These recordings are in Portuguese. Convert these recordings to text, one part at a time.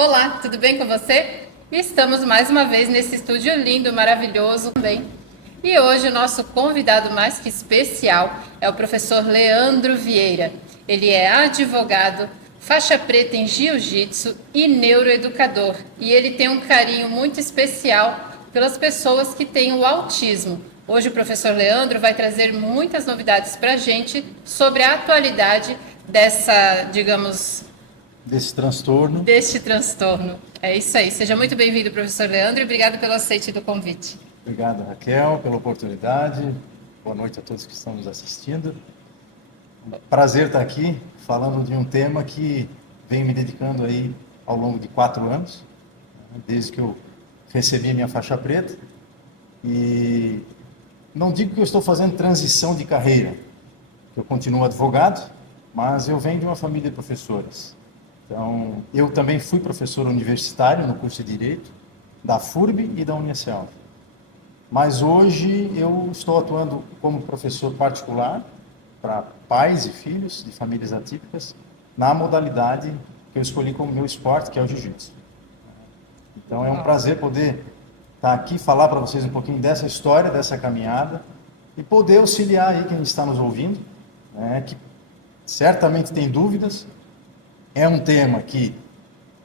Olá, tudo bem com você? Estamos mais uma vez nesse estúdio lindo, maravilhoso também. E hoje o nosso convidado mais que especial é o professor Leandro Vieira. Ele é advogado, faixa preta em jiu-jitsu e neuroeducador. E ele tem um carinho muito especial pelas pessoas que têm o autismo. Hoje o professor Leandro vai trazer muitas novidades para a gente sobre a atualidade dessa, digamos, Desse transtorno. deste transtorno. É isso aí. Seja muito bem-vindo, professor Leandro, e obrigado pelo aceite do convite. Obrigado, Raquel, pela oportunidade. Boa noite a todos que estão nos assistindo. Prazer estar aqui falando de um tema que venho me dedicando aí ao longo de 4 anos, desde que eu recebi a minha faixa preta. E não digo que eu estou fazendo transição de carreira, que eu continuo advogado, mas eu venho de uma família de professores. Então, eu também fui professor universitário no curso de Direito, da FURB e da Unicel. Mas hoje eu estou atuando como professor particular para pais e filhos de famílias atípicas na modalidade que eu escolhi como meu esporte, que é o jiu-jitsu. Então é um prazer poder estar aqui, falar para vocês um pouquinho dessa história, dessa caminhada e poder auxiliar aí quem está nos ouvindo, né, que certamente tem dúvidas. É um tema que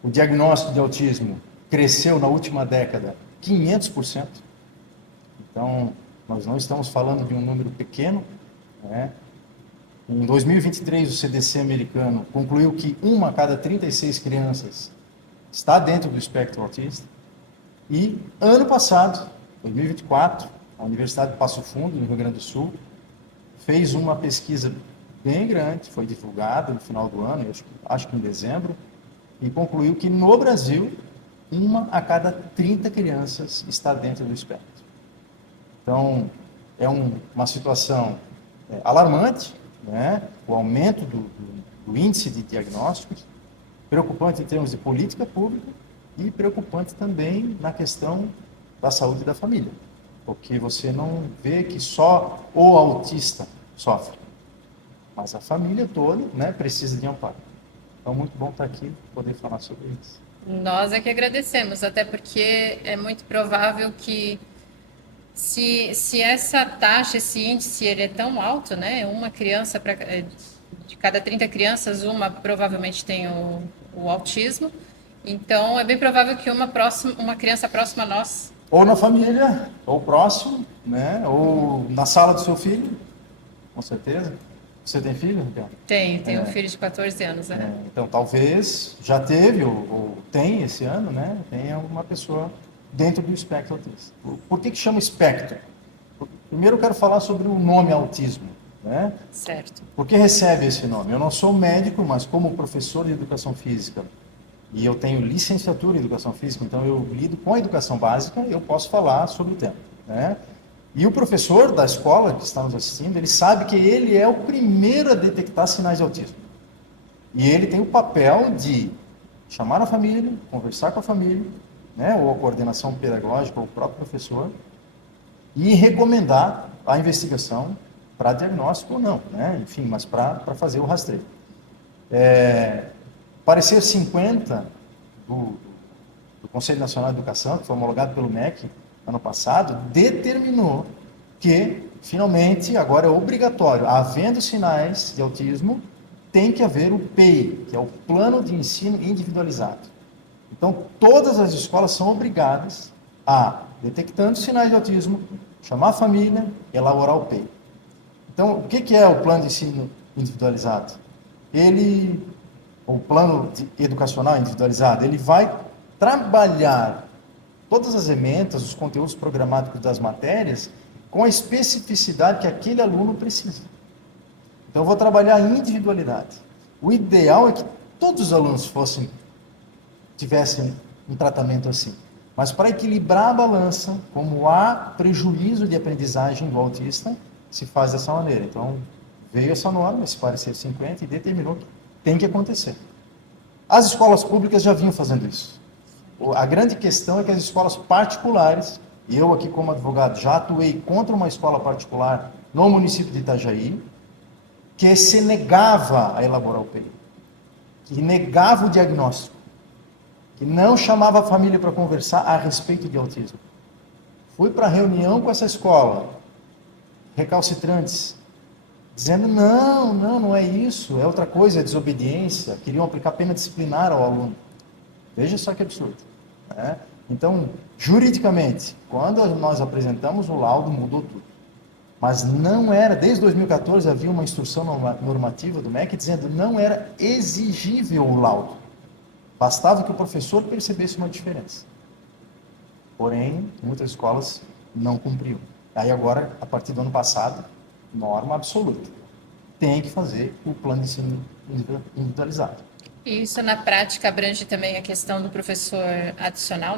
o diagnóstico de autismo cresceu na última década 500%. Então, nós não estamos falando de um número pequeno, né? Em 2023, o CDC americano concluiu que 1 a cada 36 crianças está dentro do espectro autista. E ano passado, 2024, a Universidade de Passo Fundo, no Rio Grande do Sul, fez uma pesquisa bem grande, foi divulgada no final do ano, acho que em dezembro, e concluiu que no Brasil, 1 a cada 30 crianças está dentro do espectro. Então, é uma situação alarmante, né? O aumento do índice de diagnósticos, preocupante em termos de política pública e preocupante também na questão da saúde da família, porque você não vê que só o autista sofre, mas a família toda, né, precisa de amparo. Então, muito bom estar aqui, poder falar sobre isso. Nós é que agradecemos, até porque é muito provável que se essa taxa, esse índice, ele é tão alto, né? Uma criança de cada 30 crianças, uma provavelmente tem o autismo. Então, é bem provável que uma criança próxima a nós. Ou na família, ou próximo, né? Ou na sala do seu filho, com certeza. Você tem filho, Raquel? Tenho um filho de 14 anos. Né? Então, talvez já teve, ou tem esse ano, né? Tenha uma pessoa dentro do espectro autista. Por que chama espectro? Primeiro eu quero falar sobre o nome autismo, né? Certo. Por que recebe esse nome? Eu não sou médico, mas como professor de educação física, e eu tenho licenciatura em educação física, então eu lido com a educação básica, eu posso falar sobre o tema, né? E o professor da escola que está nos assistindo, ele sabe que ele é o primeiro a detectar sinais de autismo. E ele tem o papel de chamar a família, conversar com a família, né, ou a coordenação pedagógica, ou o próprio professor, e recomendar a investigação para diagnóstico ou não, né? Enfim, mas para fazer o rastreio. Parecer 50 do Conselho Nacional de Educação, que foi homologado pelo MEC ano passado, determinou que, finalmente, agora é obrigatório, havendo sinais de autismo, tem que haver o PEI, que é o Plano de Ensino Individualizado. Então, todas as escolas são obrigadas a, detectando sinais de autismo, chamar a família, elaborar o PEI. Então, o que é o Plano de Ensino Individualizado? O Plano Educacional Individualizado, ele vai trabalhar todas as ementas, os conteúdos programáticos das matérias, com a especificidade que aquele aluno precisa. Então, eu vou trabalhar a individualidade. O ideal é que todos os alunos tivessem um tratamento assim. Mas para equilibrar a balança, como há prejuízo de aprendizagem do autista, se faz dessa maneira. Então, veio essa norma, esse parecer 50, e determinou que tem que acontecer. As escolas públicas já vinham fazendo isso. A grande questão é que as escolas particulares, eu aqui como advogado já atuei contra uma escola particular no município de Itajaí, que se negava a elaborar o PEI, que negava o diagnóstico, e não chamava a família para conversar a respeito de autismo. Fui para a reunião com essa escola, recalcitrantes, dizendo, não é isso, é outra coisa, é desobediência, queriam aplicar pena disciplinar ao aluno. Veja só que absurdo. Né? Então, juridicamente, quando nós apresentamos o laudo, mudou tudo. Mas não era, desde 2014 havia uma instrução normativa do MEC dizendo que não era exigível o laudo. Bastava que o professor percebesse uma diferença. Porém, muitas escolas não cumpriam. Aí agora, a partir do ano passado, norma absoluta. Tem que fazer o plano de ensino individualizado. E isso na prática abrange também a questão do professor adicional,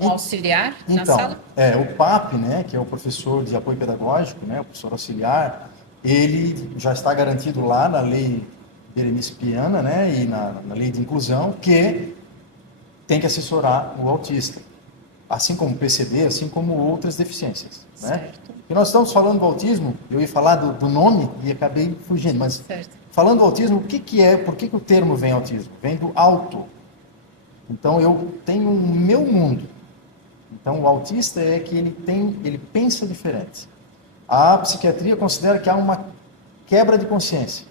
um auxiliar na sala? Então, o PAP, né, que é o professor de apoio pedagógico, né, o professor auxiliar, ele já está garantido lá na lei Berenice Piana, né, e na lei de inclusão, que tem que assessorar o autista, assim como o PCD, assim como outras deficiências. Né? E nós estamos falando do autismo, eu ia falar do nome e acabei fugindo, mas falando do autismo, o que é, por que o termo vem autismo? Vem do auto. Então eu tenho o meu mundo. Então o autista é que ele pensa diferente. A psiquiatria considera que há uma quebra de consciência,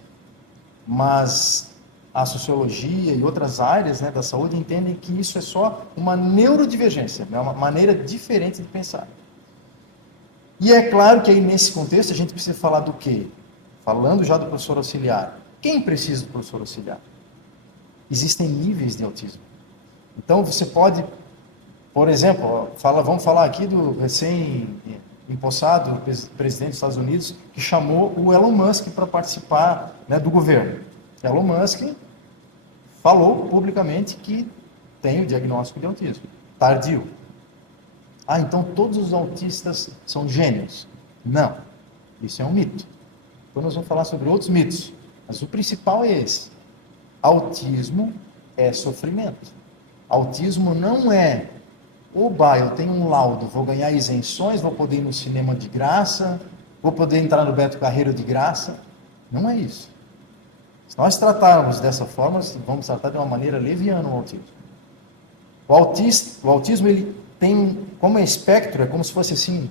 mas a sociologia e outras áreas, né, da saúde entendem que isso é só uma neurodivergência, é uma maneira diferente de pensar. E é claro que aí nesse contexto a gente precisa falar do quê? Falando já do professor auxiliar. Quem precisa do professor auxiliar? Existem níveis de autismo. Então você pode, por exemplo, vamos falar aqui do recém-empossado presidente dos Estados Unidos, que chamou o Elon Musk para participar, né, do governo. Elon Musk falou publicamente que tem o diagnóstico de autismo tardio. Então todos os autistas são gênios. Não, isso é um mito. Depois nós vamos falar sobre outros mitos, mas o principal é esse. Autismo é sofrimento. Autismo não é, oba, eu tenho um laudo, vou ganhar isenções, vou poder ir no cinema de graça, vou poder entrar no Beto Carreiro de graça. Não é isso. Se nós tratarmos dessa forma, vamos tratar de uma maneira leviana o autismo. O autismo, ele tem, como é espectro, é como se fosse assim,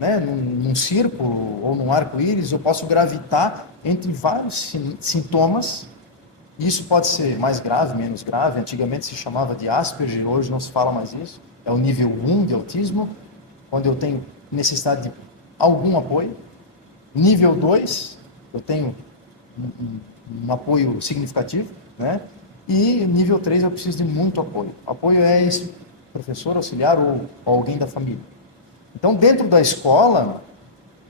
né, num círculo ou num arco-íris, eu posso gravitar entre vários sintomas. Isso pode ser mais grave, menos grave. Antigamente se chamava de Asperger, hoje não se fala mais isso. É o nível 1 de autismo, onde eu tenho necessidade de algum apoio. Nível 2, eu tenho um apoio significativo, né? E nível 3 eu preciso de muito apoio. Apoio é esse professor auxiliar ou alguém da família. Então, dentro da escola,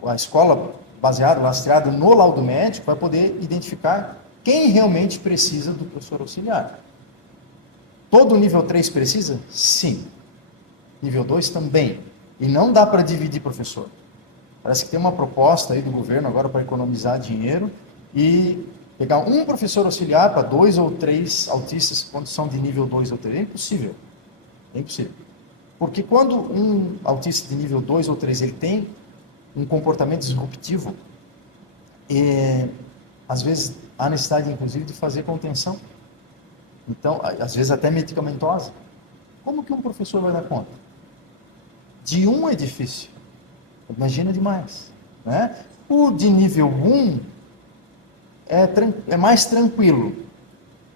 a escola baseada, lastreada no laudo médico, vai poder identificar quem realmente precisa do professor auxiliar. Todo nível 3 precisa? Sim. Nível 2 também. E não dá para dividir professor. Parece que tem uma proposta aí do governo agora para economizar dinheiro e pegar um professor auxiliar para 2 ou 3 autistas quando são de nível 2 ou 3. É impossível. É impossível. Porque quando um autista de nível 2 ou 3 ele tem um comportamento disruptivo, às vezes há necessidade, inclusive, de fazer contenção. Então, às vezes até medicamentosa. Como que um professor vai dar conta? De um é difícil. Imagina demais. Né? O de nível 1 é mais tranquilo,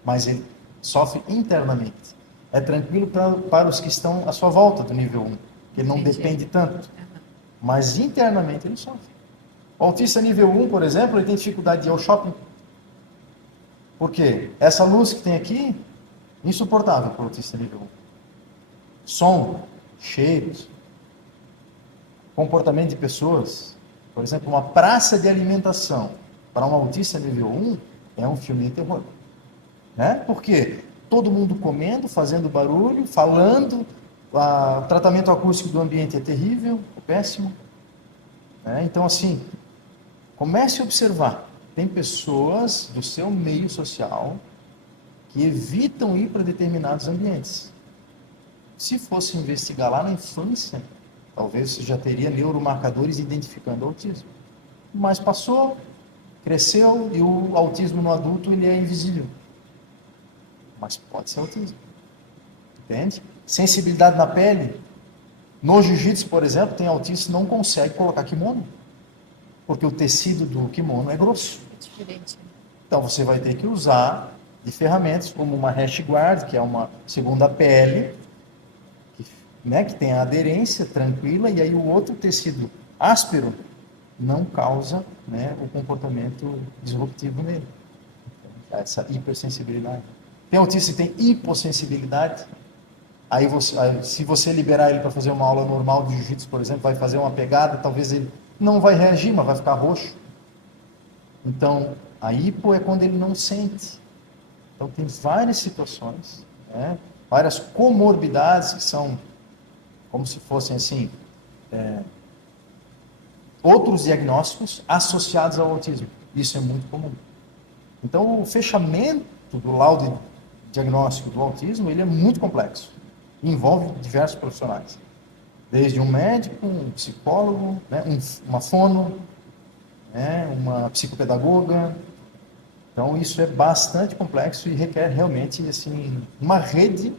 mas ele sofre internamente. É tranquilo para os que estão à sua volta do nível 1, que ele não depende tanto. Mas internamente ele sofre. O autista nível 1, por exemplo, ele tem dificuldade de ir ao shopping. Por quê? Essa luz que tem aqui, insuportável para o autista nível 1. Som, cheiros, comportamento de pessoas. Por exemplo, uma praça de alimentação para um autista nível 1 é um filme de terror. Né? Por quê? Todo mundo comendo, fazendo barulho, falando, o tratamento acústico do ambiente é terrível, é péssimo. Né? Então, assim, comece a observar. Tem pessoas do seu meio social que evitam ir para determinados ambientes. Se fosse investigar lá na infância, talvez você já teria neuromarcadores identificando o autismo. Mas passou, cresceu e o autismo no adulto ele é invisível. Mas pode ser autismo. entende? Sensibilidade na pele. No jiu-jitsu, por exemplo, tem autista que não consegue colocar kimono, porque o tecido do kimono é grosso. É diferente. Então você vai ter que usar de ferramentas como uma rash guard, que é uma segunda pele, que tem a aderência tranquila, e aí o outro tecido áspero não causa, o comportamento disruptivo nele. Essa hipersensibilidade. Tem autista que tem hipossensibilidade. Aí se você liberar ele para fazer uma aula normal de jiu-jitsu, por exemplo, vai fazer uma pegada, talvez ele não vai reagir, mas vai ficar roxo. Então, a hipo é quando ele não sente. Então, tem várias situações, várias comorbidades que são como se fossem assim, outros diagnósticos associados ao autismo. Isso é muito comum. Então, o fechamento do laudo diagnóstico do autismo, ele é muito complexo. Envolve diversos profissionais. Desde um médico, um psicólogo, uma fono, uma psicopedagoga. Então, isso é bastante complexo e requer realmente assim, uma rede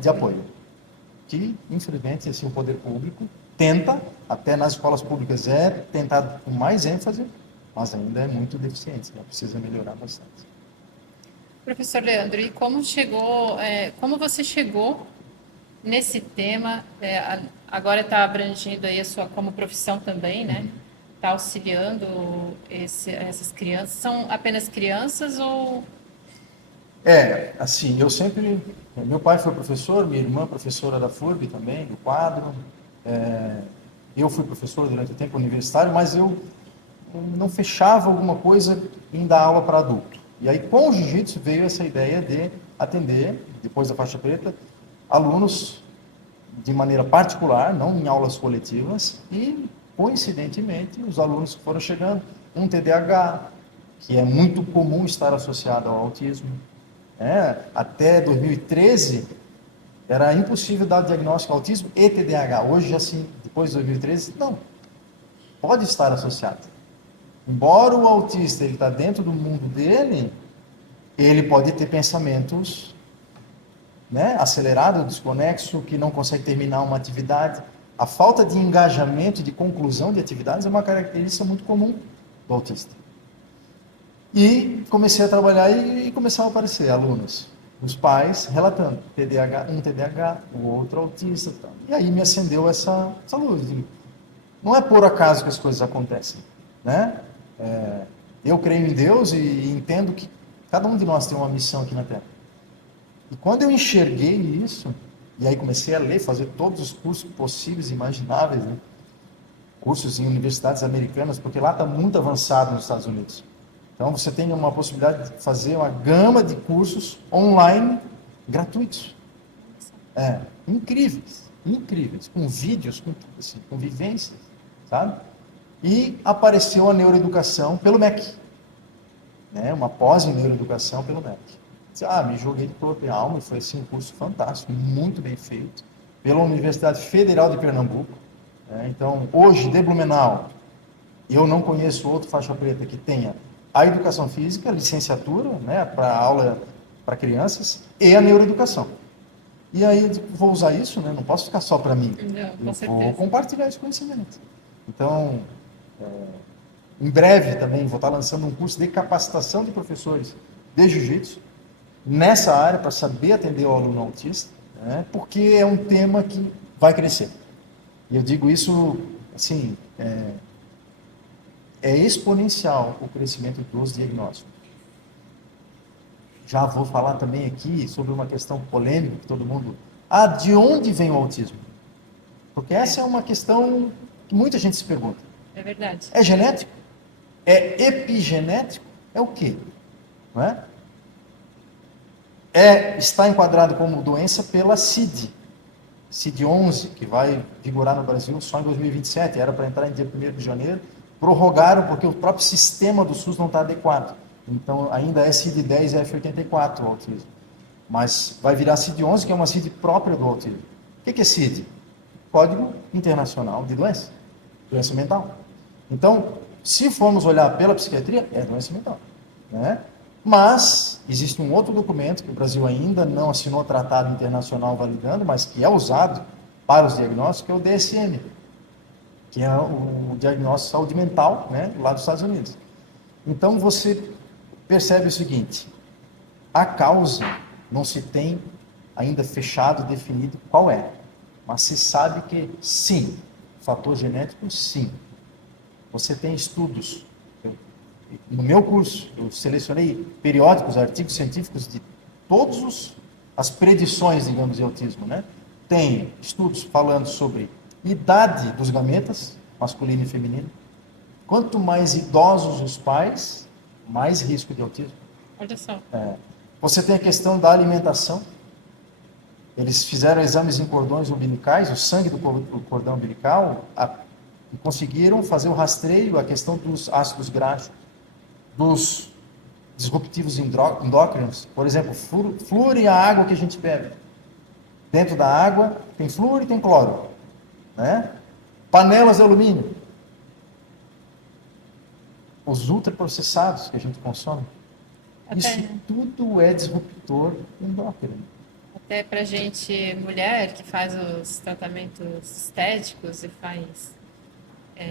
de apoio. Que, infelizmente, assim, o poder público tenta, até nas escolas públicas tentado com mais ênfase, mas ainda é muito deficiente, precisa melhorar bastante. Professor Leandro, e como como você chegou nesse tema, agora está abrangindo aí a sua como profissão também, né? Está auxiliando essas crianças. São apenas crianças ou... Assim, eu sempre... Meu pai foi professor, minha irmã professora da FURB também, do quadro. Eu fui professor durante o tempo universitário, mas eu não fechava alguma coisa em dar aula para adulto. E aí, com o jiu-jitsu, veio essa ideia de atender, depois da faixa preta, alunos de maneira particular, não em aulas coletivas, e, coincidentemente, os alunos que foram chegando, um TDAH, que é muito comum estar associado ao autismo. Até 2013, era impossível dar diagnóstico de autismo e TDAH. Hoje, assim, depois de 2013, não. Pode estar associado. Embora o autista ele está dentro do mundo dele, ele pode ter pensamentos acelerados, desconexo, que não consegue terminar uma atividade. A falta de engajamento, de conclusão de atividades é uma característica muito comum do autista. E comecei a trabalhar e começaram a aparecer alunos, os pais relatando, um TDAH, o outro autista. Tal. E aí me acendeu essa luz. Não é por acaso que as coisas acontecem. Eu creio em Deus e entendo que cada um de nós tem uma missão aqui na Terra. E quando eu enxerguei isso, e aí comecei a ler, fazer todos os cursos possíveis e imagináveis, cursos em universidades americanas, porque lá está muito avançado nos Estados Unidos. Então, você tem uma possibilidade de fazer uma gama de cursos online gratuitos. Incríveis, com vídeos, com vivências, sabe? E apareceu a neuroeducação pelo MEC. Uma pós em neuroeducação pelo MEC. Me joguei de corpo e alma, e foi assim, um curso fantástico, muito bem feito, pela Universidade Federal de Pernambuco. Então, hoje, de Blumenau, eu não conheço outro faixa preta que tenha a educação física, licenciatura, para aula para crianças, e a neuroeducação. E aí eu vou usar isso, não posso ficar só para mim. Não, eu vou compartilhar esse conhecimento. Então, em breve também vou estar lançando um curso de capacitação de professores de jiu-jitsu, nessa área, para saber atender o aluno autista, porque é um tema que vai crescer. E eu digo isso, assim, é exponencial o crescimento dos diagnósticos. Já vou falar também aqui sobre uma questão polêmica que todo mundo... de onde vem o autismo? Porque essa é uma questão que muita gente se pergunta. É verdade. É genético? É epigenético? É o quê? Não é? Está enquadrado como doença pela CID-11, que vai vigorar no Brasil só em 2027, era para entrar em dia 1º de janeiro, prorrogaram porque o próprio sistema do SUS não está adequado. Então, ainda é CID-10 e F84 o autismo. Mas vai virar CID-11, que é uma CID própria do autismo. O que é CID? Código Internacional de Doença. Doença mental. Então, se formos olhar pela psiquiatria, é doença mental. Mas existe um outro documento que o Brasil ainda não assinou tratado internacional validando, mas que é usado para os diagnósticos, que é o DSM, que é o diagnóstico de saúde mental, né, lá dos Estados Unidos. Então você percebe o seguinte: a causa não se tem ainda fechado, definido qual é, mas se sabe que sim, fator genético sim. Você tem estudos. No meu curso, eu selecionei periódicos, artigos científicos de todas as predições, digamos, de autismo, né? Tem estudos falando sobre idade dos gametas, masculino e feminino. Quanto mais idosos os pais, mais risco de autismo. Olha só. Você tem a questão da alimentação. Eles fizeram exames em cordões umbilicais, o sangue do cordão umbilical, e conseguiram fazer o rastreio, a questão dos ácidos graxos, dos disruptivos endócrinos. Por exemplo, flúor e a água que a gente bebe. Dentro da água tem flúor e tem cloro, né? Panelas de alumínio. Os ultraprocessados que a gente consome. Isso tudo é disruptor endócrino. Até pra gente, mulher, que faz os tratamentos estéticos e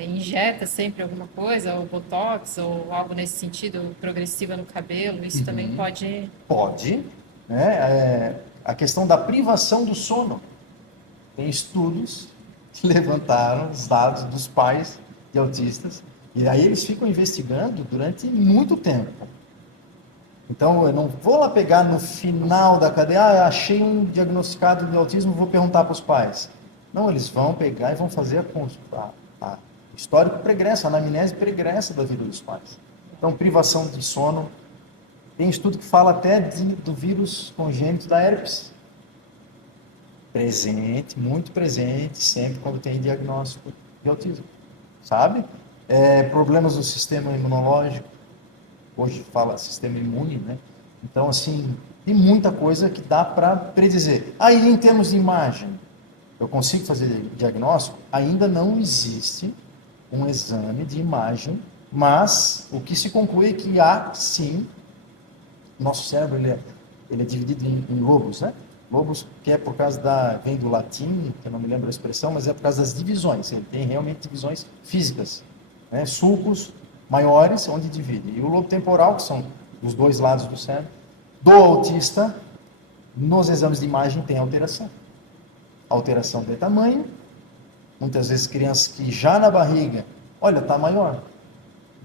injeta sempre alguma coisa, ou botox, ou algo nesse sentido, progressiva no cabelo, isso também pode... Pode, né? A questão da privação do sono. Tem estudos que levantaram os dados dos pais de autistas, e aí eles ficam investigando durante muito tempo. Então, eu não vou lá pegar no final da cadeia, achei um diagnosticado de autismo, vou perguntar para os pais. Não, eles vão pegar e vão fazer a histórico pregresso, a anamnese pregressa da vida dos pais. Então, privação de sono. Tem estudo que fala até do vírus congênito da herpes. Presente, muito presente, sempre quando tem diagnóstico de autismo. Sabe? Problemas do sistema imunológico. Hoje fala sistema imune, né? Então, assim, tem muita coisa que dá para predizer. Aí, em termos de imagem, eu consigo fazer diagnóstico? Ainda não existe um exame de imagem, mas o que se conclui é que há, sim, nosso cérebro ele é dividido em lobos, né? Lobos que é por causa vem do latim, que eu não me lembro a expressão, mas é por causa das divisões. Ele tem realmente divisões físicas, né? Sulcos maiores, onde divide. E o lobo temporal, que são os dois lados do cérebro, do autista, nos exames de imagem tem alteração. Alteração de tamanho, muitas vezes crianças que já na barriga, olha, está maior.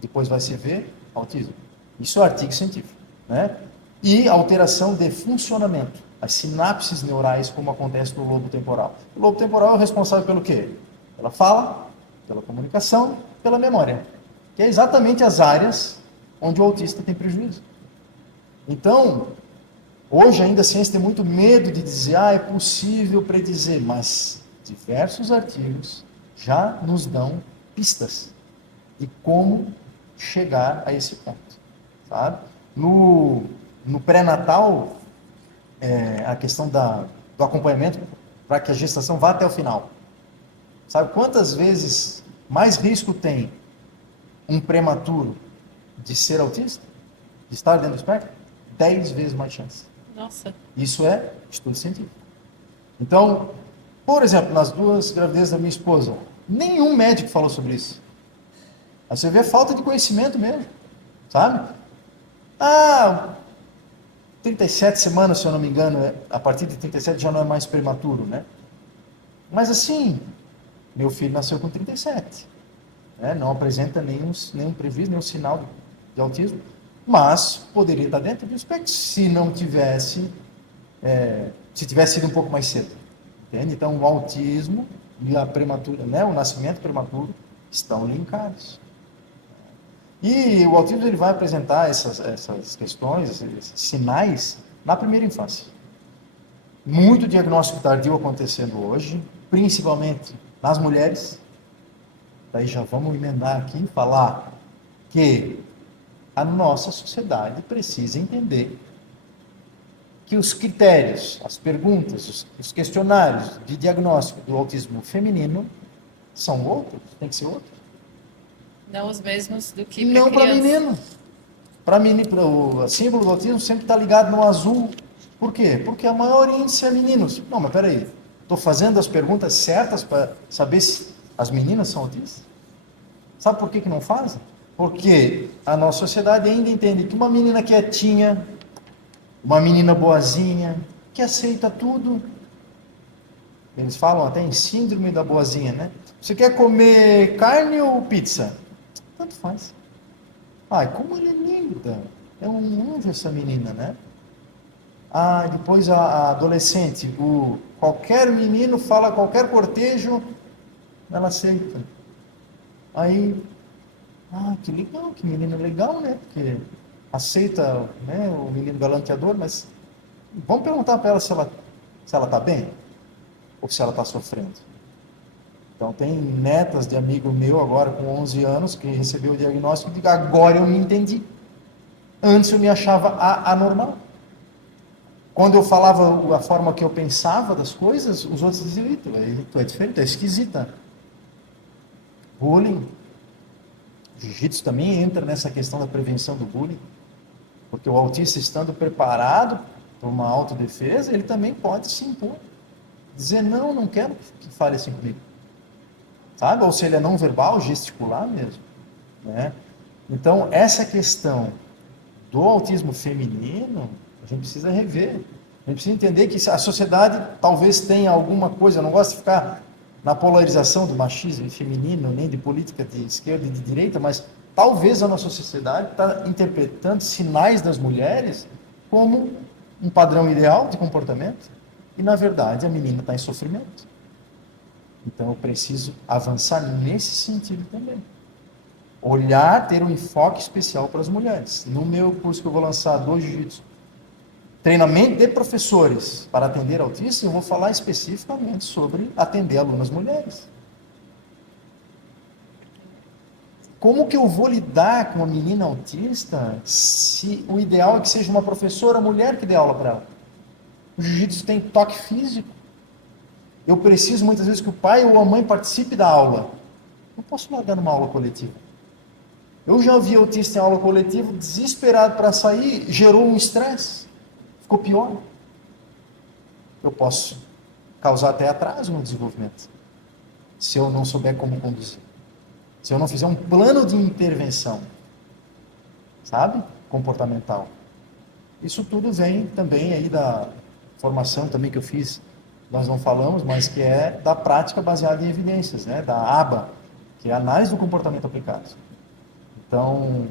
Depois vai se ver autismo. Isso é artigo científico, né? E alteração de funcionamento. As sinapses neurais, como acontece no lobo temporal. O lobo temporal é o responsável pelo quê? Pela fala, pela comunicação, pela memória. Que é exatamente as áreas onde o autista tem prejuízo. Então, hoje ainda a ciência tem muito medo de dizer, é possível predizer, mas diversos artigos já nos dão pistas de como chegar a esse ponto, sabe? No pré-natal, a questão do acompanhamento para que a gestação vá até o final. Sabe quantas vezes mais risco tem um prematuro de ser autista? De estar dentro do espectro? 10 vezes mais chance. Nossa. Isso é estudo científico. Então, por exemplo, nas 2 gravidezes da minha esposa, nenhum médico falou sobre isso. Aí você vê falta de conhecimento mesmo, sabe? 37 semanas, se eu não me engano, a partir de 37 já não é mais prematuro, né? Mas assim, meu filho nasceu com 37, né? Não apresenta nenhum prejuízo, nenhum sinal de autismo, mas poderia estar dentro do espectro se não tivesse, se tivesse sido um pouco mais cedo, entende? Então, o autismo e a prematura, né? O nascimento prematuro estão linkados. E o autismo ele vai apresentar essas questões, esses sinais na primeira infância. Muito diagnóstico tardio acontecendo hoje, principalmente nas mulheres. Daí já vamos emendar aqui e falar que a nossa sociedade precisa entender que os critérios, as perguntas, os questionários de diagnóstico do autismo feminino são outros, tem que ser outros. Não os mesmos do que não para menino. Para mim, o símbolo do autismo sempre está ligado no azul. Por quê? Porque a maior índice é meninos. Não, mas peraí, estou fazendo as perguntas certas para saber se as meninas são autistas? Sabe por que não fazem? Porque a nossa sociedade ainda entende que uma menina quietinha, uma menina boazinha, que aceita tudo. Eles falam até em síndrome da boazinha, né? Você quer comer carne ou pizza? Tanto faz. Ai, como ela é linda. É um anjo essa menina, né? Ah, depois a adolescente. Qualquer menino fala, qualquer cortejo, ela aceita. Aí, que legal, que menina legal, né? Porque aceita, né, o menino galanteador, mas vamos perguntar para ela se ela está bem ou se ela está sofrendo. Então, tem netas de amigo meu agora com 11 anos que recebeu o diagnóstico e digo, agora eu me entendi. Antes eu me achava anormal. Quando eu falava a forma que eu pensava das coisas, os outros diziam, tu é diferente, tu é esquisita. Bullying. Jiu-jitsu também entra nessa questão da prevenção do bullying. Porque o autista, estando preparado para uma autodefesa, ele também pode se impor. Dizer, não quero que fale assim comigo. Sabe? Ou se ele é não verbal, gesticular mesmo. Né? Então, essa questão do autismo feminino, a gente precisa rever. A gente precisa entender que a sociedade talvez tenha alguma coisa, eu não gosto de ficar na polarização do machismo feminino, nem de política de esquerda e de direita, mas talvez a nossa sociedade está interpretando sinais das mulheres como um padrão ideal de comportamento e, na verdade, a menina está em sofrimento. Então, eu preciso avançar nesse sentido também. Olhar, ter um enfoque especial para as mulheres. No meu curso que eu vou lançar do Jiu-Jitsu, treinamento de professores para atender autistas, eu vou falar especificamente sobre atender alunas mulheres. Como que eu vou lidar com uma menina autista se o ideal é que seja uma professora mulher que dê aula para ela? O Jiu-Jitsu tem toque físico. Eu preciso muitas vezes que o pai ou a mãe participe da aula. Não posso largar numa aula coletiva. Eu já vi autista em aula coletiva, desesperado para sair, gerou um estresse. Ficou pior. Eu posso causar até atraso no desenvolvimento, se eu não souber como conduzir. Se eu não fizer um plano de intervenção, sabe? Comportamental. Isso tudo vem também aí da formação também que eu fiz, nós não falamos, mas que é da prática baseada em evidências, né? Da ABA, que é a análise do comportamento aplicado. Então,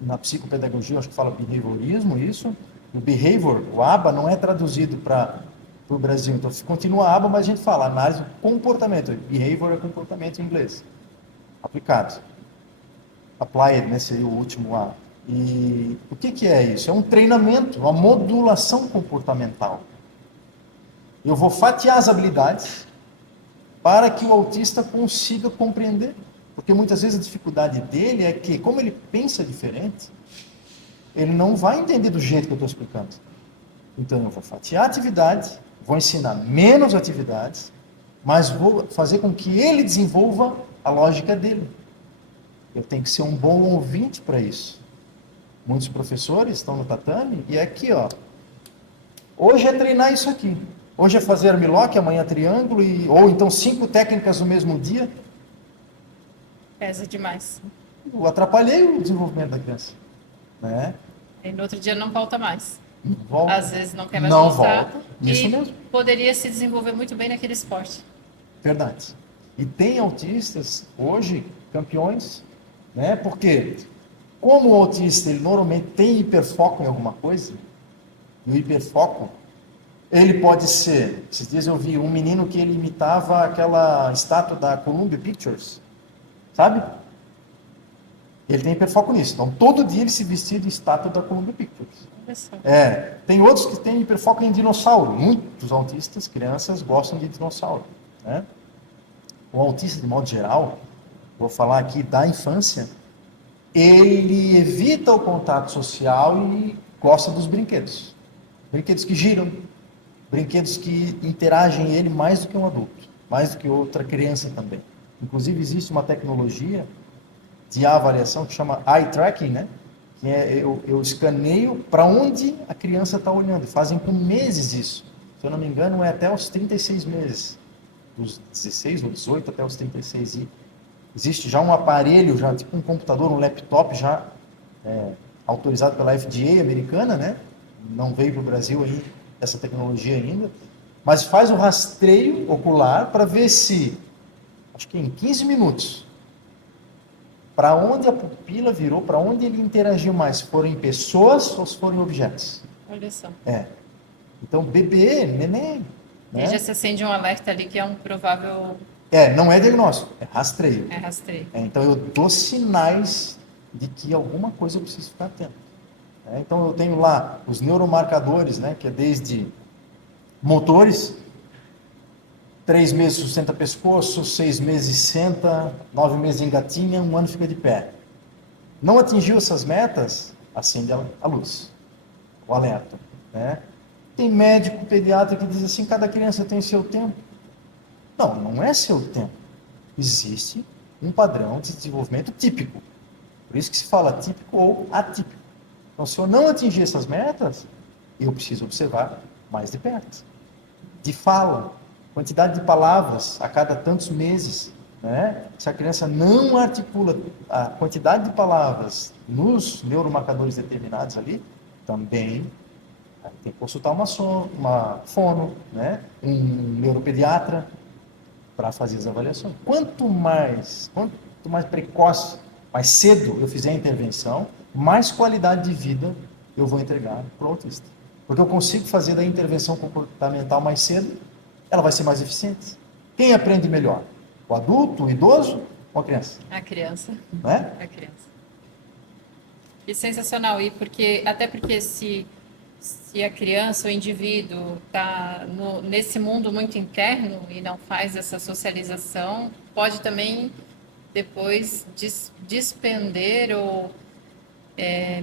na psicopedagogia, acho que fala behaviorismo, isso. O behavior, o ABA, não é traduzido para o Brasil. Então, continua ABA, mas a gente fala análise do comportamento. Behavior é comportamento em inglês. Aplicado. Applied, né, seria o último A. E o que é isso? É um treinamento, uma modulação comportamental. Eu vou fatiar as habilidades para que o autista consiga compreender. Porque muitas vezes a dificuldade dele é que, como ele pensa diferente, ele não vai entender do jeito que eu estou explicando. Então eu vou fatiar a atividade, vou ensinar menos atividades, mas vou fazer com que ele desenvolva a lógica dele. Eu tenho que ser um bom ouvinte para isso. Muitos professores estão no tatame e é aqui, ó. Hoje é treinar isso aqui. Hoje é fazer armlock, amanhã triângulo, ou então 5 técnicas no mesmo dia. Pesa demais. Eu atrapalhei o desenvolvimento da criança. Né? E no outro dia não volta mais. Volta. Às vezes não quer mais não voltar. Volta. Isso mesmo. Poderia se desenvolver muito bem naquele esporte. Verdade. E tem autistas, hoje, campeões, né? Porque, como o autista, ele normalmente tem hiperfoco em alguma coisa, e o hiperfoco, ele pode ser, esses dias eu vi um menino que ele imitava aquela estátua da Columbia Pictures, sabe? Ele tem hiperfoco nisso. Então, todo dia ele se vestia de estátua da Columbia Pictures. Tem outros que têm hiperfoco em dinossauro. Muitos autistas, crianças, gostam de dinossauro. Né? O autista, de modo geral, vou falar aqui da infância, ele evita o contato social e gosta dos brinquedos. Brinquedos que giram, brinquedos que interagem ele mais do que um adulto, mais do que outra criança também. Inclusive, existe uma tecnologia de avaliação que chama eye tracking, né? Eu escaneio para onde a criança está olhando. Fazem por meses isso. Se eu não me engano, é até os 36 meses. Dos 16 ou 18 até os 36. E existe já um aparelho, já tipo um computador, um laptop já autorizado pela FDA americana, né? Não veio para o Brasil aí essa tecnologia ainda. Mas faz o rastreio ocular para ver se, acho que em 15 minutos, para onde a pupila virou, para onde ele interagiu mais, se forem pessoas ou se forem objetos. Olha só. Então, bebê, neném, E já se acende um alerta ali que é um provável... não é diagnóstico, é rastreio. É rastreio. Então, eu dou sinais de que alguma coisa eu preciso ficar atento. Então, eu tenho lá os neuromarcadores, né, que é desde motores, 3 meses sustenta pescoço, 6 meses senta, 9 meses engatinha, 1 ano fica de pé. Não atingiu essas metas, acende a luz, o alerta. Né? Tem médico, pediatra que diz assim, cada criança tem seu tempo. Não, não é seu tempo. Existe um padrão de desenvolvimento típico. Por isso que se fala típico ou atípico. Então, se eu não atingir essas metas, eu preciso observar mais de perto. De fala, quantidade de palavras a cada tantos meses. Né? Se a criança não articula a quantidade de palavras nos neuromarcadores determinados ali, também tem que consultar uma fono, né? Um neuropediatra para fazer as avaliações. Quanto mais precoce, mais cedo eu fizer a intervenção, mais qualidade de vida eu vou entregar para o autista. Porque eu consigo fazer da intervenção comportamental mais cedo, ela vai ser mais eficiente. Quem aprende melhor? O adulto, o idoso ou a criança? A criança. Né? A criança. E sensacional, até porque se a criança, o indivíduo, está nesse mundo muito interno e não faz essa socialização, pode também depois despender ou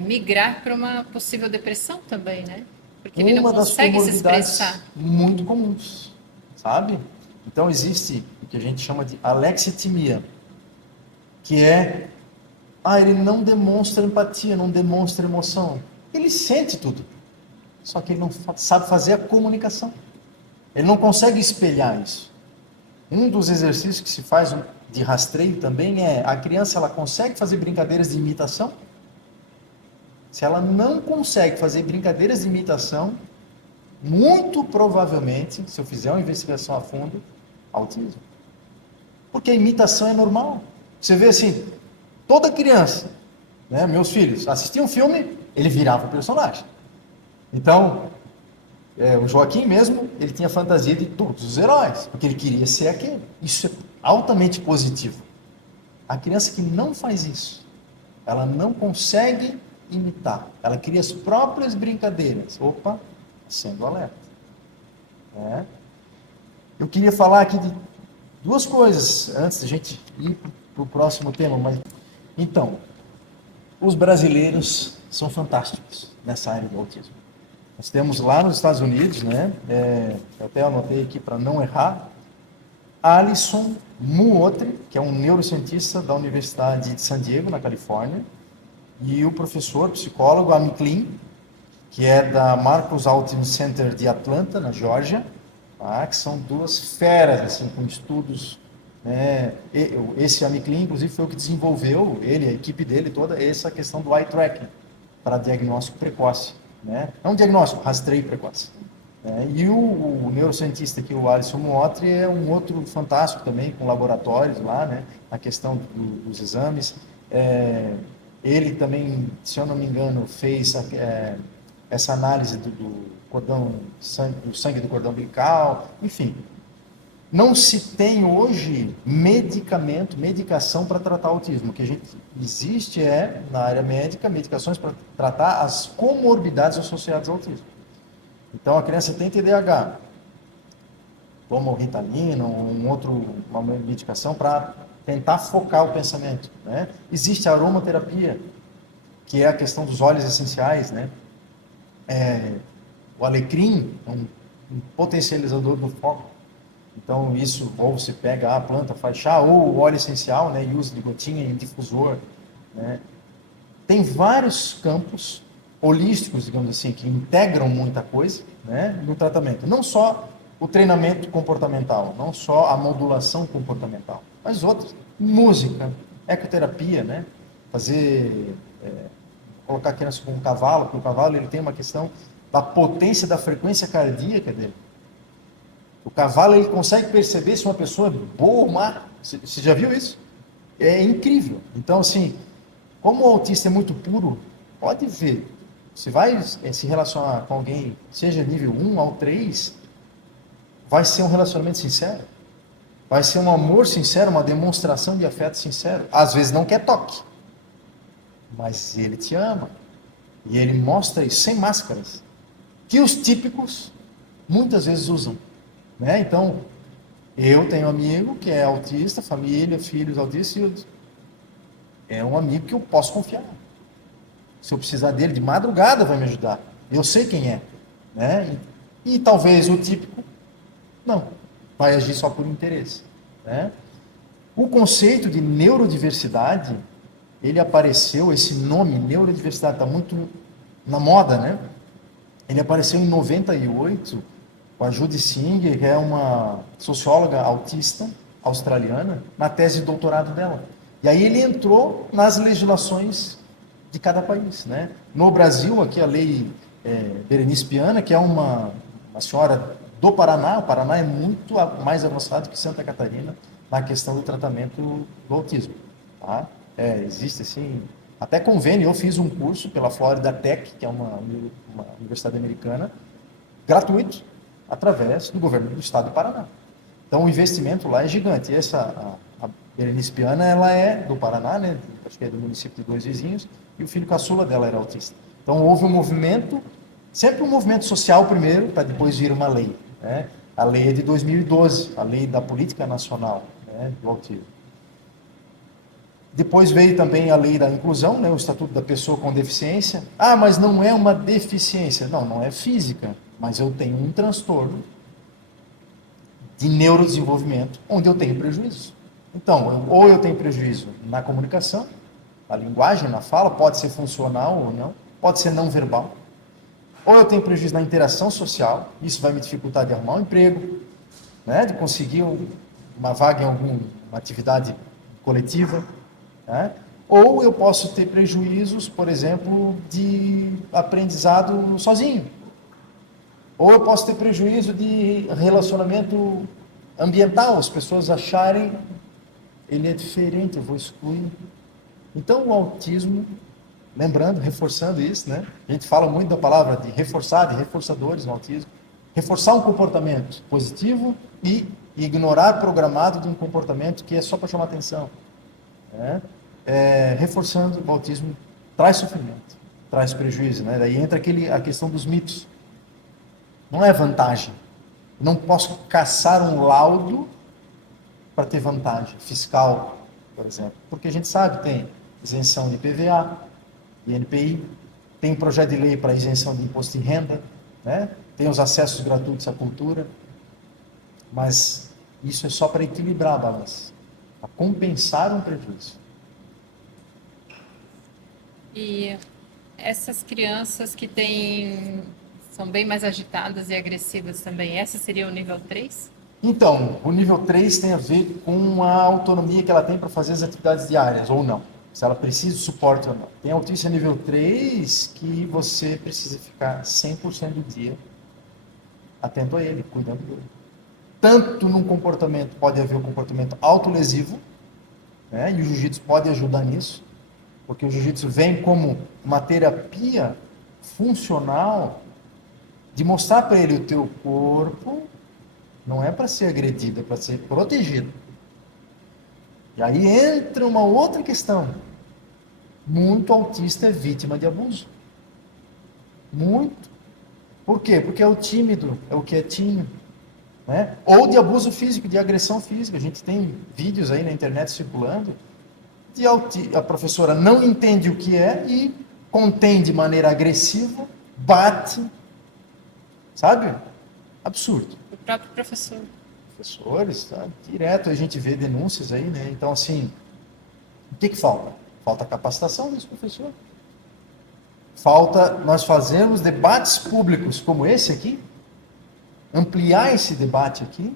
migrar para uma possível depressão também, né? Porque ele não consegue se expressar. Muito comuns, sabe? Então existe o que a gente chama de alexitimia, que é, ele não demonstra empatia, não demonstra emoção. Ele sente tudo, só que ele não sabe fazer a comunicação. Ele não consegue espelhar isso. Um dos exercícios que se faz de rastreio também é, a criança ela consegue fazer brincadeiras de imitação? Se ela não consegue fazer brincadeiras de imitação, muito provavelmente, se eu fizer uma investigação a fundo, autismo. Porque a imitação é normal. Você vê assim, toda criança, né, meus filhos, assistiam um filme, ele virava o personagem. Então, o Joaquim mesmo, ele tinha fantasia de todos os heróis, porque ele queria ser aquele. Isso é altamente positivo. A criança que não faz isso, ela não consegue imitar. Ela cria as próprias brincadeiras. Opa, sendo alerta. Eu queria falar aqui de 2 coisas, antes da gente ir para o próximo tema. Então, os brasileiros são fantásticos nessa área do autismo. Nós temos lá nos Estados Unidos, né? Eu até anotei aqui para não errar, Alison Muotri, que é um neurocientista da Universidade de San Diego, na Califórnia, e o professor, psicólogo, Amy Klein, que é da Marcus Autism Center de Atlanta, na Geórgia, que são 2 feras, assim, com estudos. Né? Esse Amy Klein, inclusive, foi o que desenvolveu, ele, a equipe dele toda, essa questão do eye tracking, para diagnóstico precoce. Né? Não diagnóstico, rastreio precoce. E o neurocientista aqui, o Alison Muotri, é um outro fantástico também, com laboratórios lá, né? A questão dos exames. Ele também, se eu não me engano, fez essa análise do sangue do cordão umbilical, enfim. Não se tem hoje medicação para tratar autismo. O que existe na área médica, medicações para tratar as comorbidades associadas ao autismo. Então, a criança tem TDAH, toma o Ritalina, uma medicação para tentar focar o pensamento. Né? Existe a aromaterapia, que é a questão dos óleos essenciais. Né? O alecrim é um potencializador do foco. Então, isso, ou você pega a planta, faz chá, ou o óleo essencial, né, e usa de gotinha em difusor. Né? tem vários campos holísticos, digamos assim, que integram muita coisa, né, no tratamento. Não só o treinamento comportamental, não só a modulação comportamental, mas outros. Música, ecoterapia, né, fazer, colocar a criança com um cavalo, porque o cavalo ele tem uma questão da potência da frequência cardíaca dele. O cavalo ele consegue perceber se uma pessoa é boa ou má. Você já viu isso? É incrível. Então, assim, como o autista é muito puro, pode ver. Você vai se relacionar com alguém, seja nível 1 ao 3, vai ser um relacionamento sincero. Vai ser um amor sincero, uma demonstração de afeto sincero. Às vezes não quer toque, mas ele te ama. E ele mostra isso sem máscaras, que os típicos muitas vezes usam. Né? Então, eu tenho um amigo que é autista, família, filhos autistas, é um amigo que eu posso confiar. Se eu precisar dele de madrugada, vai me ajudar. Eu sei quem é. Né? E talvez o típico, não, vai agir só por interesse. Né? O conceito de neurodiversidade, ele apareceu, esse nome, neurodiversidade, está muito na moda, né? Ele apareceu em 98, com a Judy Singer, que é uma socióloga autista australiana, na tese de doutorado dela. E aí ele entrou nas legislações de cada país, né? No Brasil, aqui a lei Berenice Piana, que é uma senhora do Paraná. O Paraná é muito mais avançado que Santa Catarina na questão do tratamento do autismo. Tá? Existe assim, até convênio. Eu fiz um curso pela Florida Tech, que é uma universidade americana, gratuito, através do governo do estado do Paraná. Então o investimento lá é gigante. E a Berenice Piana, ela é do Paraná, né? Acho que é do município de Dois Vizinhos, e o filho caçula dela era autista. Então houve um movimento, sempre um movimento social primeiro, para depois vir uma lei. Né? A lei é de 2012, a lei da Política Nacional, né, do Autismo. Depois veio também a lei da inclusão, né, o Estatuto da Pessoa com Deficiência. Ah, mas não é uma deficiência. Não, não é física, mas eu tenho um transtorno de neurodesenvolvimento, onde eu tenho prejuízo. Então, ou eu tenho prejuízo na comunicação, na linguagem, na fala, pode ser funcional ou não, pode ser não verbal. Ou eu tenho prejuízo na interação social, isso vai me dificultar de arrumar um emprego, né, de conseguir uma vaga em alguma atividade coletiva. Né? Ou eu posso ter prejuízos, por exemplo, de aprendizado sozinho. Ou eu posso ter prejuízo de relacionamento ambiental, as pessoas acharem ele é diferente, eu vou excluir. Então o autismo, lembrando, reforçando isso, né? A gente fala muito da palavra de reforçar, de reforçadores no autismo. Reforçar um comportamento positivo e ignorar programado de um comportamento que é só para chamar atenção. Né? Reforçando o autismo traz sofrimento, traz prejuízo. Né? Daí entra a questão dos mitos. Não é vantagem. Não posso caçar um laudo para ter vantagem fiscal, por exemplo. Porque a gente sabe, tem isenção de IPVA, de INPI, tem um projeto de lei para isenção de imposto de renda, né? Tem os acessos gratuitos à cultura, mas isso é só para equilibrar a balança, para compensar um prejuízo. E essas crianças que são bem mais agitadas e agressivas também, essa seria o nível 3? Então, o nível 3 tem a ver com a autonomia que ela tem para fazer as atividades diárias, ou não. Se ela precisa de suporte ou não. Tem autista nível 3 que você precisa ficar 100% do dia atento a ele, cuidando dele. Tanto num comportamento, pode haver um comportamento autolesivo, né? E o jiu-jitsu pode ajudar nisso, porque o jiu-jitsu vem como uma terapia funcional de mostrar para ele o teu corpo não é para ser agredido, é para ser protegido. E aí entra uma outra questão. Muito autista é vítima de abuso. Muito. Por quê? Porque é o tímido, é o quietinho. Né? Ou de abuso físico, de agressão física. A gente tem vídeos aí na internet circulando de a professora não entende o que é e contém de maneira agressiva, bate. Sabe? Absurdo. O próprio professor. Professores, tá? Direto a gente vê denúncias aí, né? Então, assim, o que falta? Falta capacitação desse professor. Falta nós fazermos debates públicos como esse aqui, ampliar esse debate aqui,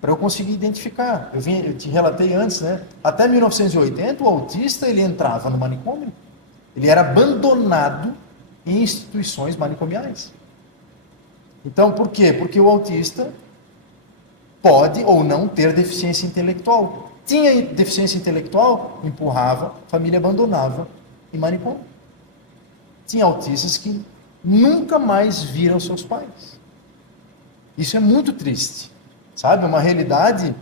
para eu conseguir identificar. Eu te relatei antes, né? Até 1980, o autista ele entrava no manicômio, ele era abandonado em instituições manicomiais. Então, por quê? Porque o autista pode ou não ter deficiência intelectual. Tinha deficiência intelectual, empurrava, família abandonava em manicômio. Tinha autistas que nunca mais viram seus pais. Isso é muito triste, sabe? É uma realidade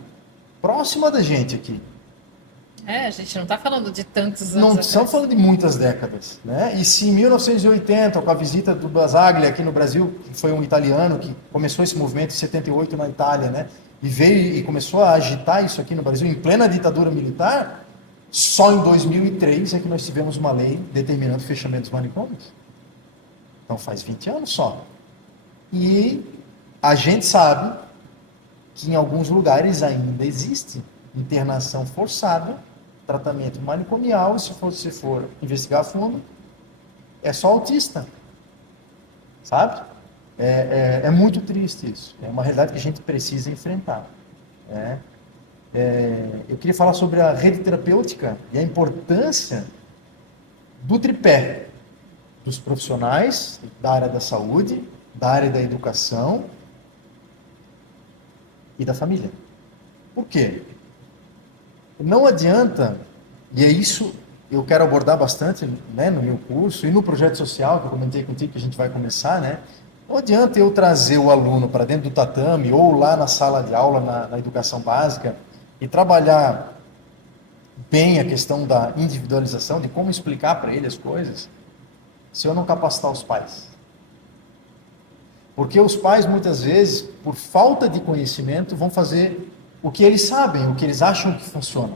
próxima da gente aqui. A gente não está falando de tantos anos Não atrás. estamos falando de muitas décadas, né? E se em 1980, com a visita do Basaglia aqui no Brasil, que foi um italiano que começou esse movimento em 78 na Itália, né? E veio e começou a agitar isso aqui no Brasil, em plena ditadura militar, só em 2003 é que nós tivemos uma lei determinando o fechamento dos manicômios. Então faz 20 anos só. E a gente sabe que em alguns lugares ainda existe internação forçada, tratamento manicomial, e se você for investigar a fundo, é só autista. Sabe? É muito triste isso. É uma realidade que a gente precisa enfrentar. Né? Eu queria falar sobre a rede terapêutica e a importância do tripé dos profissionais da área da saúde, da área da educação e da família. Por quê? Não adianta, e é isso eu quero abordar bastante, né, no meu curso e no projeto social que eu comentei contigo que a gente vai começar, né? Não adianta eu trazer o aluno para dentro do tatame ou lá na sala de aula, na educação básica, e trabalhar bem a questão da individualização, de como explicar para ele as coisas, se eu não capacitar os pais. Porque os pais, muitas vezes, por falta de conhecimento, vão fazer o que eles sabem, o que eles acham que funciona.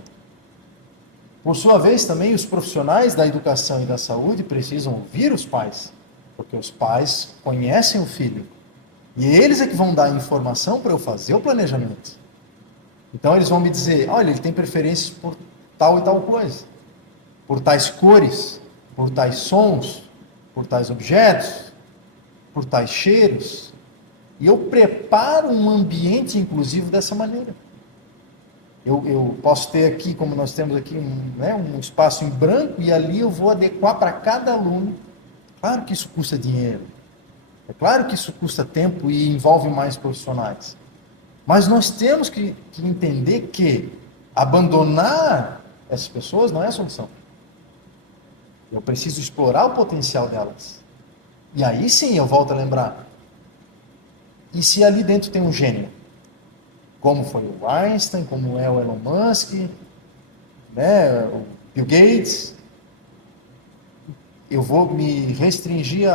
Por sua vez, também os profissionais da educação e da saúde precisam ouvir os pais, porque os pais conhecem o filho. E eles é que vão dar a informação para eu fazer o planejamento. Então eles vão me dizer, olha, ele tem preferências por tal e tal coisa, por tais cores, por tais sons, por tais objetos, por tais cheiros. E eu preparo um ambiente inclusivo dessa maneira. Eu posso ter aqui, como nós temos aqui, um espaço em branco, e ali eu vou adequar para cada aluno. Claro que isso custa dinheiro. É claro que isso custa tempo e envolve mais profissionais. Mas nós temos que entender que abandonar essas pessoas não é a solução. Eu preciso explorar o potencial delas. E aí sim eu volto a lembrar. E se ali dentro tem um gênio? Como foi o Einstein, como é o Elon Musk, né, o Bill Gates. Eu vou me restringir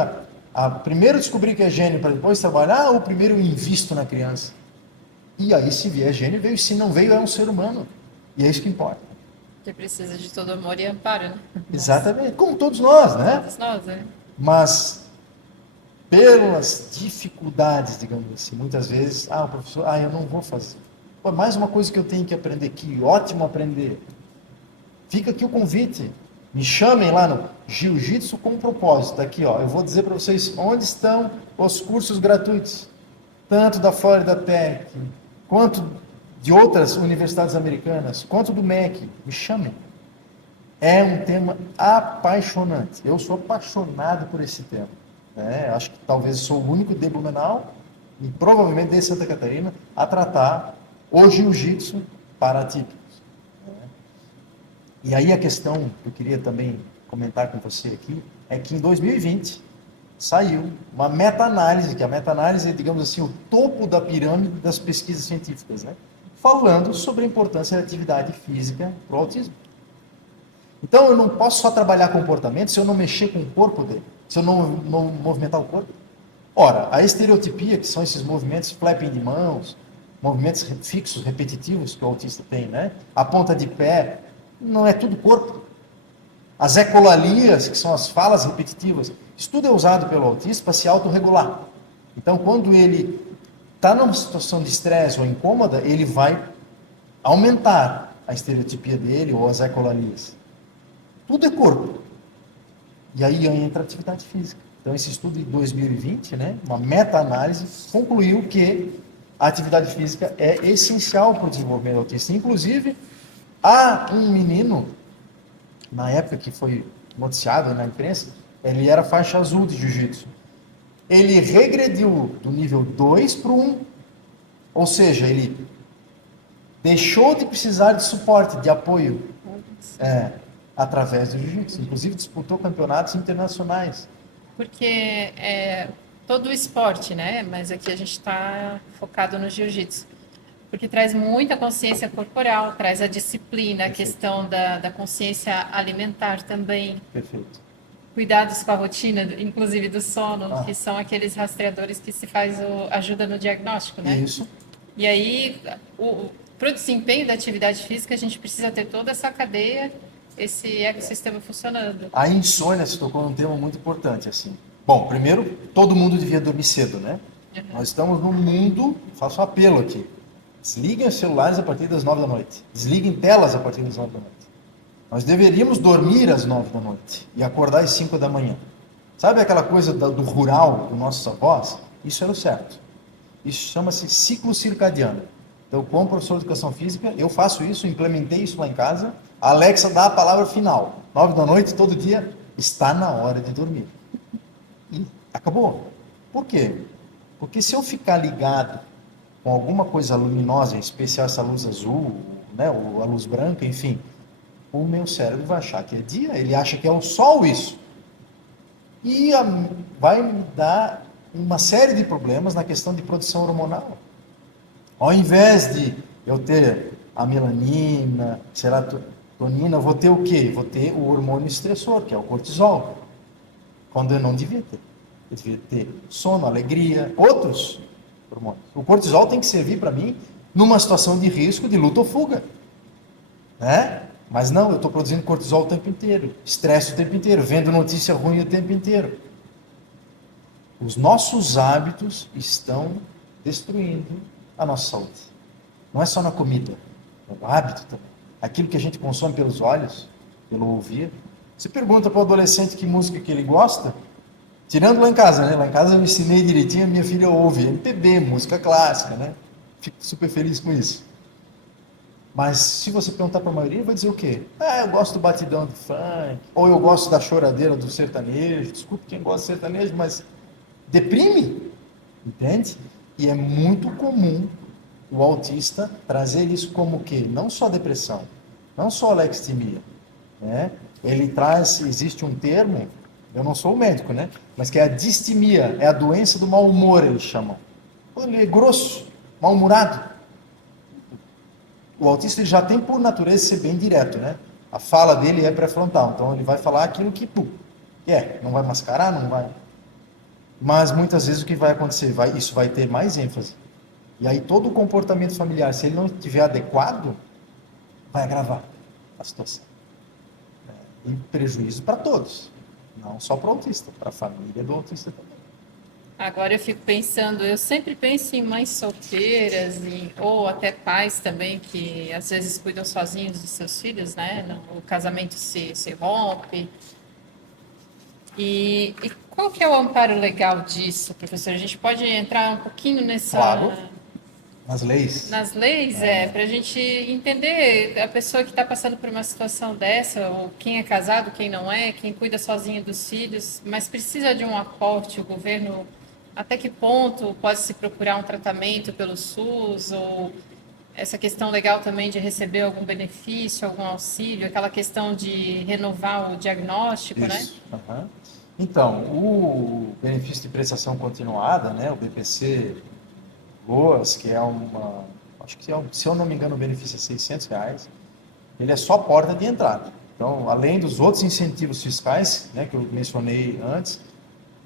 a primeiro descobrir que é gênio para depois trabalhar, ou primeiro eu invisto na criança? E aí, se vier gênio, veio. Se não veio, é um ser humano. E é isso que importa. Que precisa de todo amor e amparo, né? Exatamente. Como todos nós, né? Todos nós, né? Mas, pelas dificuldades, digamos assim, muitas vezes, o professor, eu não vou fazer. Pô, mais uma coisa que eu tenho que aprender aqui, ótimo aprender. Fica aqui o convite. Me chamem lá no Jiu-Jitsu com propósito. Tá aqui, ó. Eu vou dizer para vocês onde estão os cursos gratuitos. Tanto da Florida Tech, quanto de outras universidades americanas, quanto do MEC. Me chamem. É um tema apaixonante. Eu sou apaixonado por esse tema. Né? Acho que talvez sou o único de Blumenau e provavelmente de Santa Catarina a tratar o jiu-jitsu para atípicos. Né? E aí a questão que eu queria também comentar com você aqui é que em 2020 saiu uma meta-análise, que a meta-análise é, digamos assim, o topo da pirâmide das pesquisas científicas, né? Falando sobre a importância da atividade física para o autismo. Então, eu não posso só trabalhar comportamento se eu não mexer com o corpo dele, se eu não movimentar o corpo. Ora, a estereotipia, que são esses movimentos flapping de mãos, movimentos fixos, repetitivos que o autista tem, né? A ponta de pé, não é tudo corpo. As ecolalias, que são as falas repetitivas, isso tudo é usado pelo autista para se autorregular. Então, quando ele está numa situação de estresse ou incômoda, ele vai aumentar a estereotipia dele ou as ecolalias. Tudo é corpo. E aí entra a atividade física. Então, esse estudo de 2020, né, uma meta-análise, concluiu que a atividade física é essencial para o desenvolvimento autista. Inclusive, há um menino, na época que foi noticiado na imprensa, ele era faixa azul de jiu-jitsu. Ele regrediu do nível 2 para o 1. Ou seja, ele deixou de precisar de suporte, de apoio, através do jiu-jitsu. Inclusive, disputou campeonatos internacionais. Porque todo o esporte, né? Mas aqui a gente está focado no jiu-jitsu. Porque traz muita consciência corporal, traz a disciplina, a questão da consciência alimentar também. Perfeito. Cuidados com a rotina, inclusive do sono, que são aqueles rastreadores que se faz ajuda no diagnóstico, né? Isso. E aí, para o desempenho da atividade física, a gente precisa ter toda essa cadeia, esse ecossistema funcionando. A insônia se tocou num tema muito importante, assim. Bom, primeiro, todo mundo devia dormir cedo, né? Uhum. Nós estamos num mundo, faço um apelo aqui, desliguem os celulares a partir das 9 da noite, desliguem telas a partir das 9 da noite. Nós deveríamos dormir às 9 da noite e acordar às 5 da manhã. Sabe aquela coisa do rural, dos nossos avós? Isso era o certo. Isso chama-se ciclo circadiano. Então, como professor de educação física, eu faço isso, implementei isso lá em casa. A Alexa dá a palavra final. 9 da noite, todo dia, está na hora de dormir. E acabou. Por quê? Porque se eu ficar ligado com alguma coisa luminosa, em especial essa luz azul, né, ou a luz branca, enfim, o meu cérebro vai achar que é dia, ele acha que é o sol isso. E vai me dar uma série de problemas na questão de produção hormonal. Ao invés de eu ter a melanina, serotonina, eu vou ter o quê? Vou ter o hormônio estressor, que é o cortisol. Quando eu não devia ter. Eu devia ter sono, alegria, outros hormônios. O cortisol tem que servir para mim numa situação de risco, de luta ou fuga. Né? Mas não, eu estou produzindo cortisol o tempo inteiro, estresse o tempo inteiro, vendo notícia ruim o tempo inteiro. Os nossos hábitos estão destruindo a nossa saúde. Não é só na comida, é o hábito também. Aquilo que a gente consome pelos olhos, pelo ouvir. Você pergunta para o adolescente que música que ele gosta, tirando lá em casa, né? Lá em casa eu ensinei direitinho, a minha filha ouve MPB, música clássica, né? Fico super feliz com isso. Mas se você perguntar para a maioria, vai dizer o quê? Eu gosto do batidão do funk, ou eu gosto da choradeira do sertanejo. Desculpe quem gosta de sertanejo, mas deprime, entende? E é muito comum o autista trazer isso como o quê? Não só depressão, não só alexithymia, né? Ele traz, existe um termo, eu não sou médico, né? Mas que é a distimia, é a doença do mau humor, eles chamam. Ele é grosso, mal-humorado. O autista ele já tem por natureza ser bem direto, né? A fala dele é pré-frontal, então ele vai falar aquilo que não vai mascarar, não vai. Mas muitas vezes o que vai acontecer? Isso vai ter mais ênfase. E aí todo o comportamento familiar, se ele não estiver adequado, vai agravar a situação. E prejuízo para todos, não só para o autista, para a família do autista também. Agora eu fico pensando, eu sempre penso em mães solteiras, ou até pais também, que às vezes cuidam sozinhos dos seus filhos, né? O casamento se rompe. E qual que é o amparo legal disso, professor? A gente pode entrar um pouquinho nessa... Claro, nas leis. Nas leis, para a gente entender a pessoa que está passando por uma situação dessa, ou quem é casado, quem não é, quem cuida sozinho dos filhos, mas precisa de um aporte, o governo... Até que ponto pode se procurar um tratamento pelo SUS, ou essa questão legal também de receber algum benefício, algum auxílio, aquela questão de renovar o diagnóstico, isso, né? Uhum. Então, o benefício de prestação continuada, né, o BPC Loas, que é acho que se eu não me engano o benefício é R$600, ele é só porta de entrada. Então, além dos outros incentivos fiscais, né, que eu mencionei antes,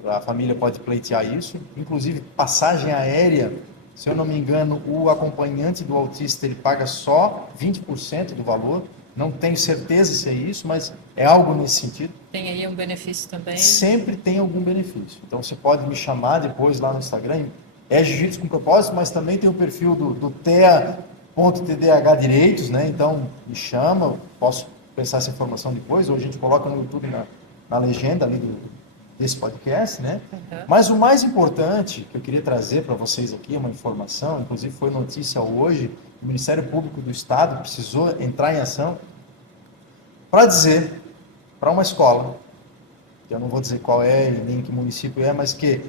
a família pode pleitear isso, inclusive passagem aérea, se eu não me engano, o acompanhante do autista ele paga só 20% do valor, não tenho certeza se é isso, mas é algo nesse sentido. Tem aí um benefício também? Sempre tem algum benefício, então você pode me chamar depois lá no Instagram, é Jiu-Jitsu com Propósito, mas também tem o perfil do TEA.TDH Direitos, né? Então me chama, posso pensar essa informação depois, ou a gente coloca no YouTube na na legenda ali desse podcast, né? Mas o mais importante que eu queria trazer para vocês aqui, uma informação, inclusive foi notícia hoje, o Ministério Público do Estado precisou entrar em ação para dizer para uma escola, que eu não vou dizer qual é e nem que município é, mas que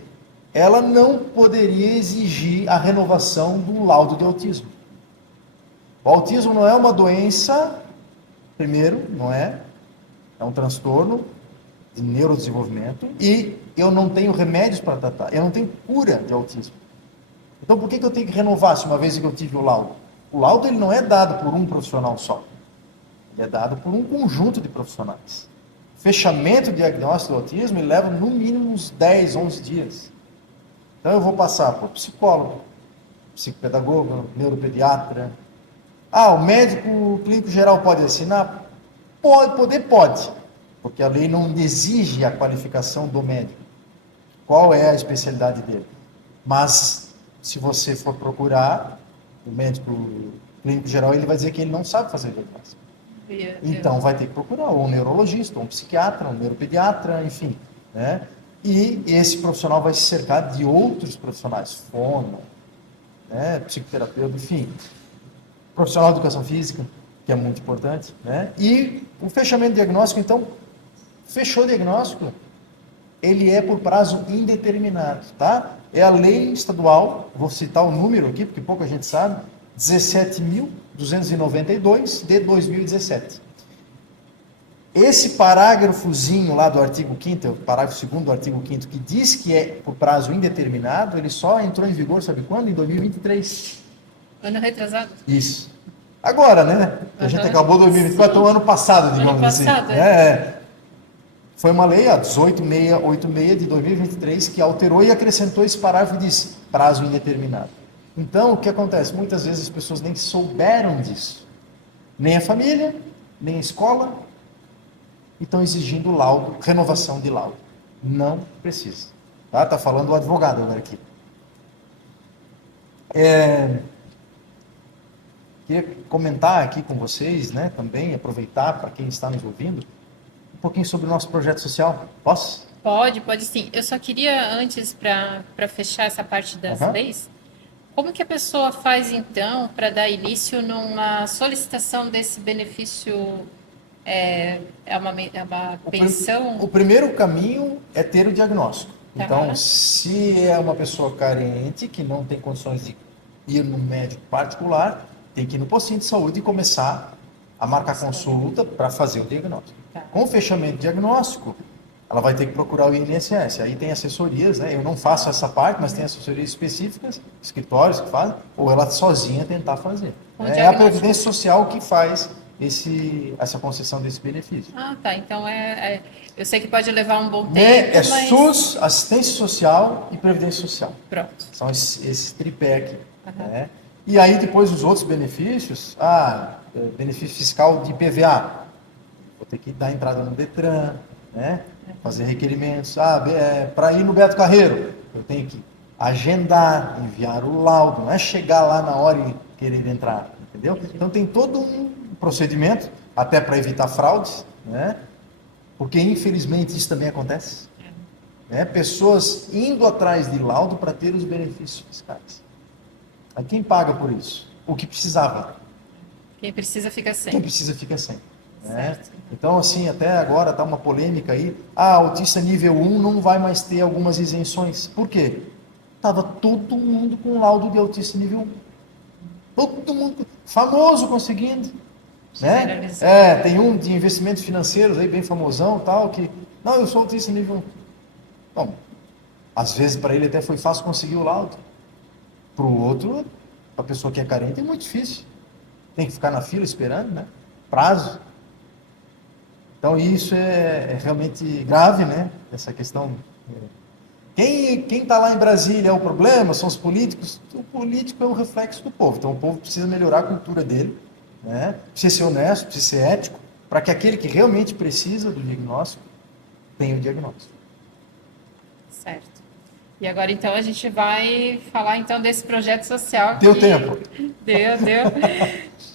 ela não poderia exigir a renovação do laudo de autismo. O autismo não é uma doença, primeiro, não é um transtorno de neurodesenvolvimento e eu não tenho remédios para tratar, eu não tenho cura de autismo. Então por que eu tenho que renovar se uma vez que eu tive o laudo? O laudo ele não é dado por um profissional só, ele é dado por um conjunto de profissionais. Fechamento de diagnóstico do autismo ele leva no mínimo uns 10, 11 dias. Então eu vou passar por psicólogo, psicopedagogo, neuropediatra. O médico clínico geral pode assinar? Pode, porque a lei não exige a qualificação do médico. Qual é a especialidade dele? Mas se você for procurar o médico clínico geral, ele vai dizer que ele não sabe fazer diagnóstico. Então vai ter que procurar ou um neurologista, ou um psiquiatra, um neuropediatra, enfim, né? E esse profissional vai se cercar de outros profissionais, fono, né, psicoterapeuta, enfim, profissional de educação física, que é muito importante, né? E o fechamento diagnóstico, então, fechou o diagnóstico, ele é por prazo indeterminado, tá? É a lei estadual, vou citar o número aqui, porque pouca gente sabe, 17.292 de 2017. Esse parágrafozinho lá do artigo 5º, o parágrafo 2º do artigo 5º, que diz que é por prazo indeterminado, ele só entrou em vigor, sabe quando? Em 2023. Ano retrasado? Isso. Agora, né? A gente acabou 2024, o ano passado, digamos assim. Foi uma lei, a 18686 de 2023, que alterou e acrescentou esse parágrafo e disse prazo indeterminado. Então, o que acontece? Muitas vezes as pessoas nem souberam disso. Nem a família, nem a escola, e estão exigindo laudo, renovação de laudo. Não precisa. Tá falando o advogado agora aqui. Queria comentar aqui com vocês, né, também, aproveitar para quem está nos ouvindo, um pouquinho sobre o nosso projeto social. Posso? Pode sim. Eu só queria, antes, para fechar essa parte das leis, como que a pessoa faz, então, para dar início numa solicitação desse benefício? É uma pensão? O primeiro caminho é ter o diagnóstico. Então, se é uma pessoa carente, que não tem condições de ir no médico particular, tem que ir no postinho de saúde e começar a marcar consulta para fazer o diagnóstico. Com o fechamento de diagnóstico, ela vai ter que procurar o INSS. Aí tem assessorias, né? Eu não faço essa parte, mas tem assessorias específicas, escritórios que fazem, ou ela sozinha tentar fazer. É a Previdência Social que faz essa concessão desse benefício. Então eu sei que pode levar um bom tempo, mas... SUS, assistência social e previdência social. Pronto. São esses tripé aqui. Né? E aí depois os outros benefícios, benefício fiscal de IPVA, vou ter que dar entrada no Detran, né? Fazer requerimentos, para ir no Beto Carreiro, eu tenho que agendar, enviar o laudo, não é chegar lá na hora e querer entrar, entendeu? Então tem todo um procedimento, até para evitar fraudes, né? Porque infelizmente isso também acontece. Né? Pessoas indo atrás de laudo para ter os benefícios fiscais. Aí quem paga por isso? O que precisava. Quem precisa fica sem. Quem precisa fica sem. Né? Então, assim, até agora está uma polêmica aí. Autista nível 1 não vai mais ter algumas isenções. Por quê? Estava todo mundo com laudo de autista nível 1. Todo mundo famoso conseguindo. Né? Tem um de investimentos financeiros aí, bem famosão, tal, que, não, eu sou autista nível 1. Bom, às vezes para ele até foi fácil conseguir o laudo. Para o outro, para a pessoa que é carente, é muito difícil. Tem que ficar na fila esperando, né? Prazo. Então isso é realmente grave, né? Essa questão. Quem está lá em Brasília é o problema, são os políticos. O político é um reflexo do povo. Então o povo precisa melhorar a cultura dele, né? Precisa ser honesto, precisa ser ético, para que aquele que realmente precisa do diagnóstico tenha o diagnóstico. Certo. E agora, então, a gente vai falar, então, desse projeto social Deu que... tempo. Deu.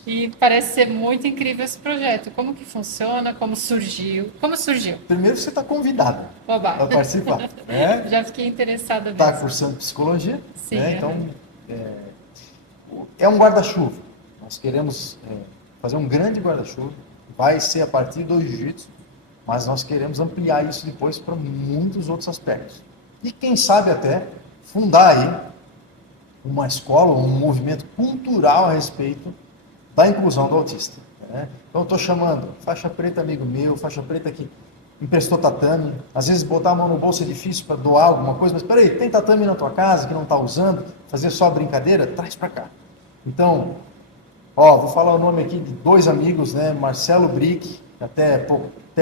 E parece ser muito incrível esse projeto. Como que funciona? Como surgiu? Como surgiu? Primeiro você está convidado Oba! a participar, né? Já fiquei interessada Está mesmo. cursando psicologia, né? Sim, Então, aham. é um guarda-chuva. Nós queremos fazer um grande guarda-chuva. Vai ser a partir do jiu-jitsu, mas nós queremos ampliar isso depois para muitos outros aspectos. E quem sabe até fundar aí uma escola, um movimento cultural a respeito da inclusão do autista, né? Então eu estou chamando faixa preta amigo meu, faixa preta que emprestou tatame, às vezes botar a mão no bolso é difícil para doar alguma coisa, mas peraí, tem tatame na tua casa que não está usando, fazer só brincadeira? Traz para cá. Então, vou falar o nome aqui de dois amigos, né? Marcelo Brick, até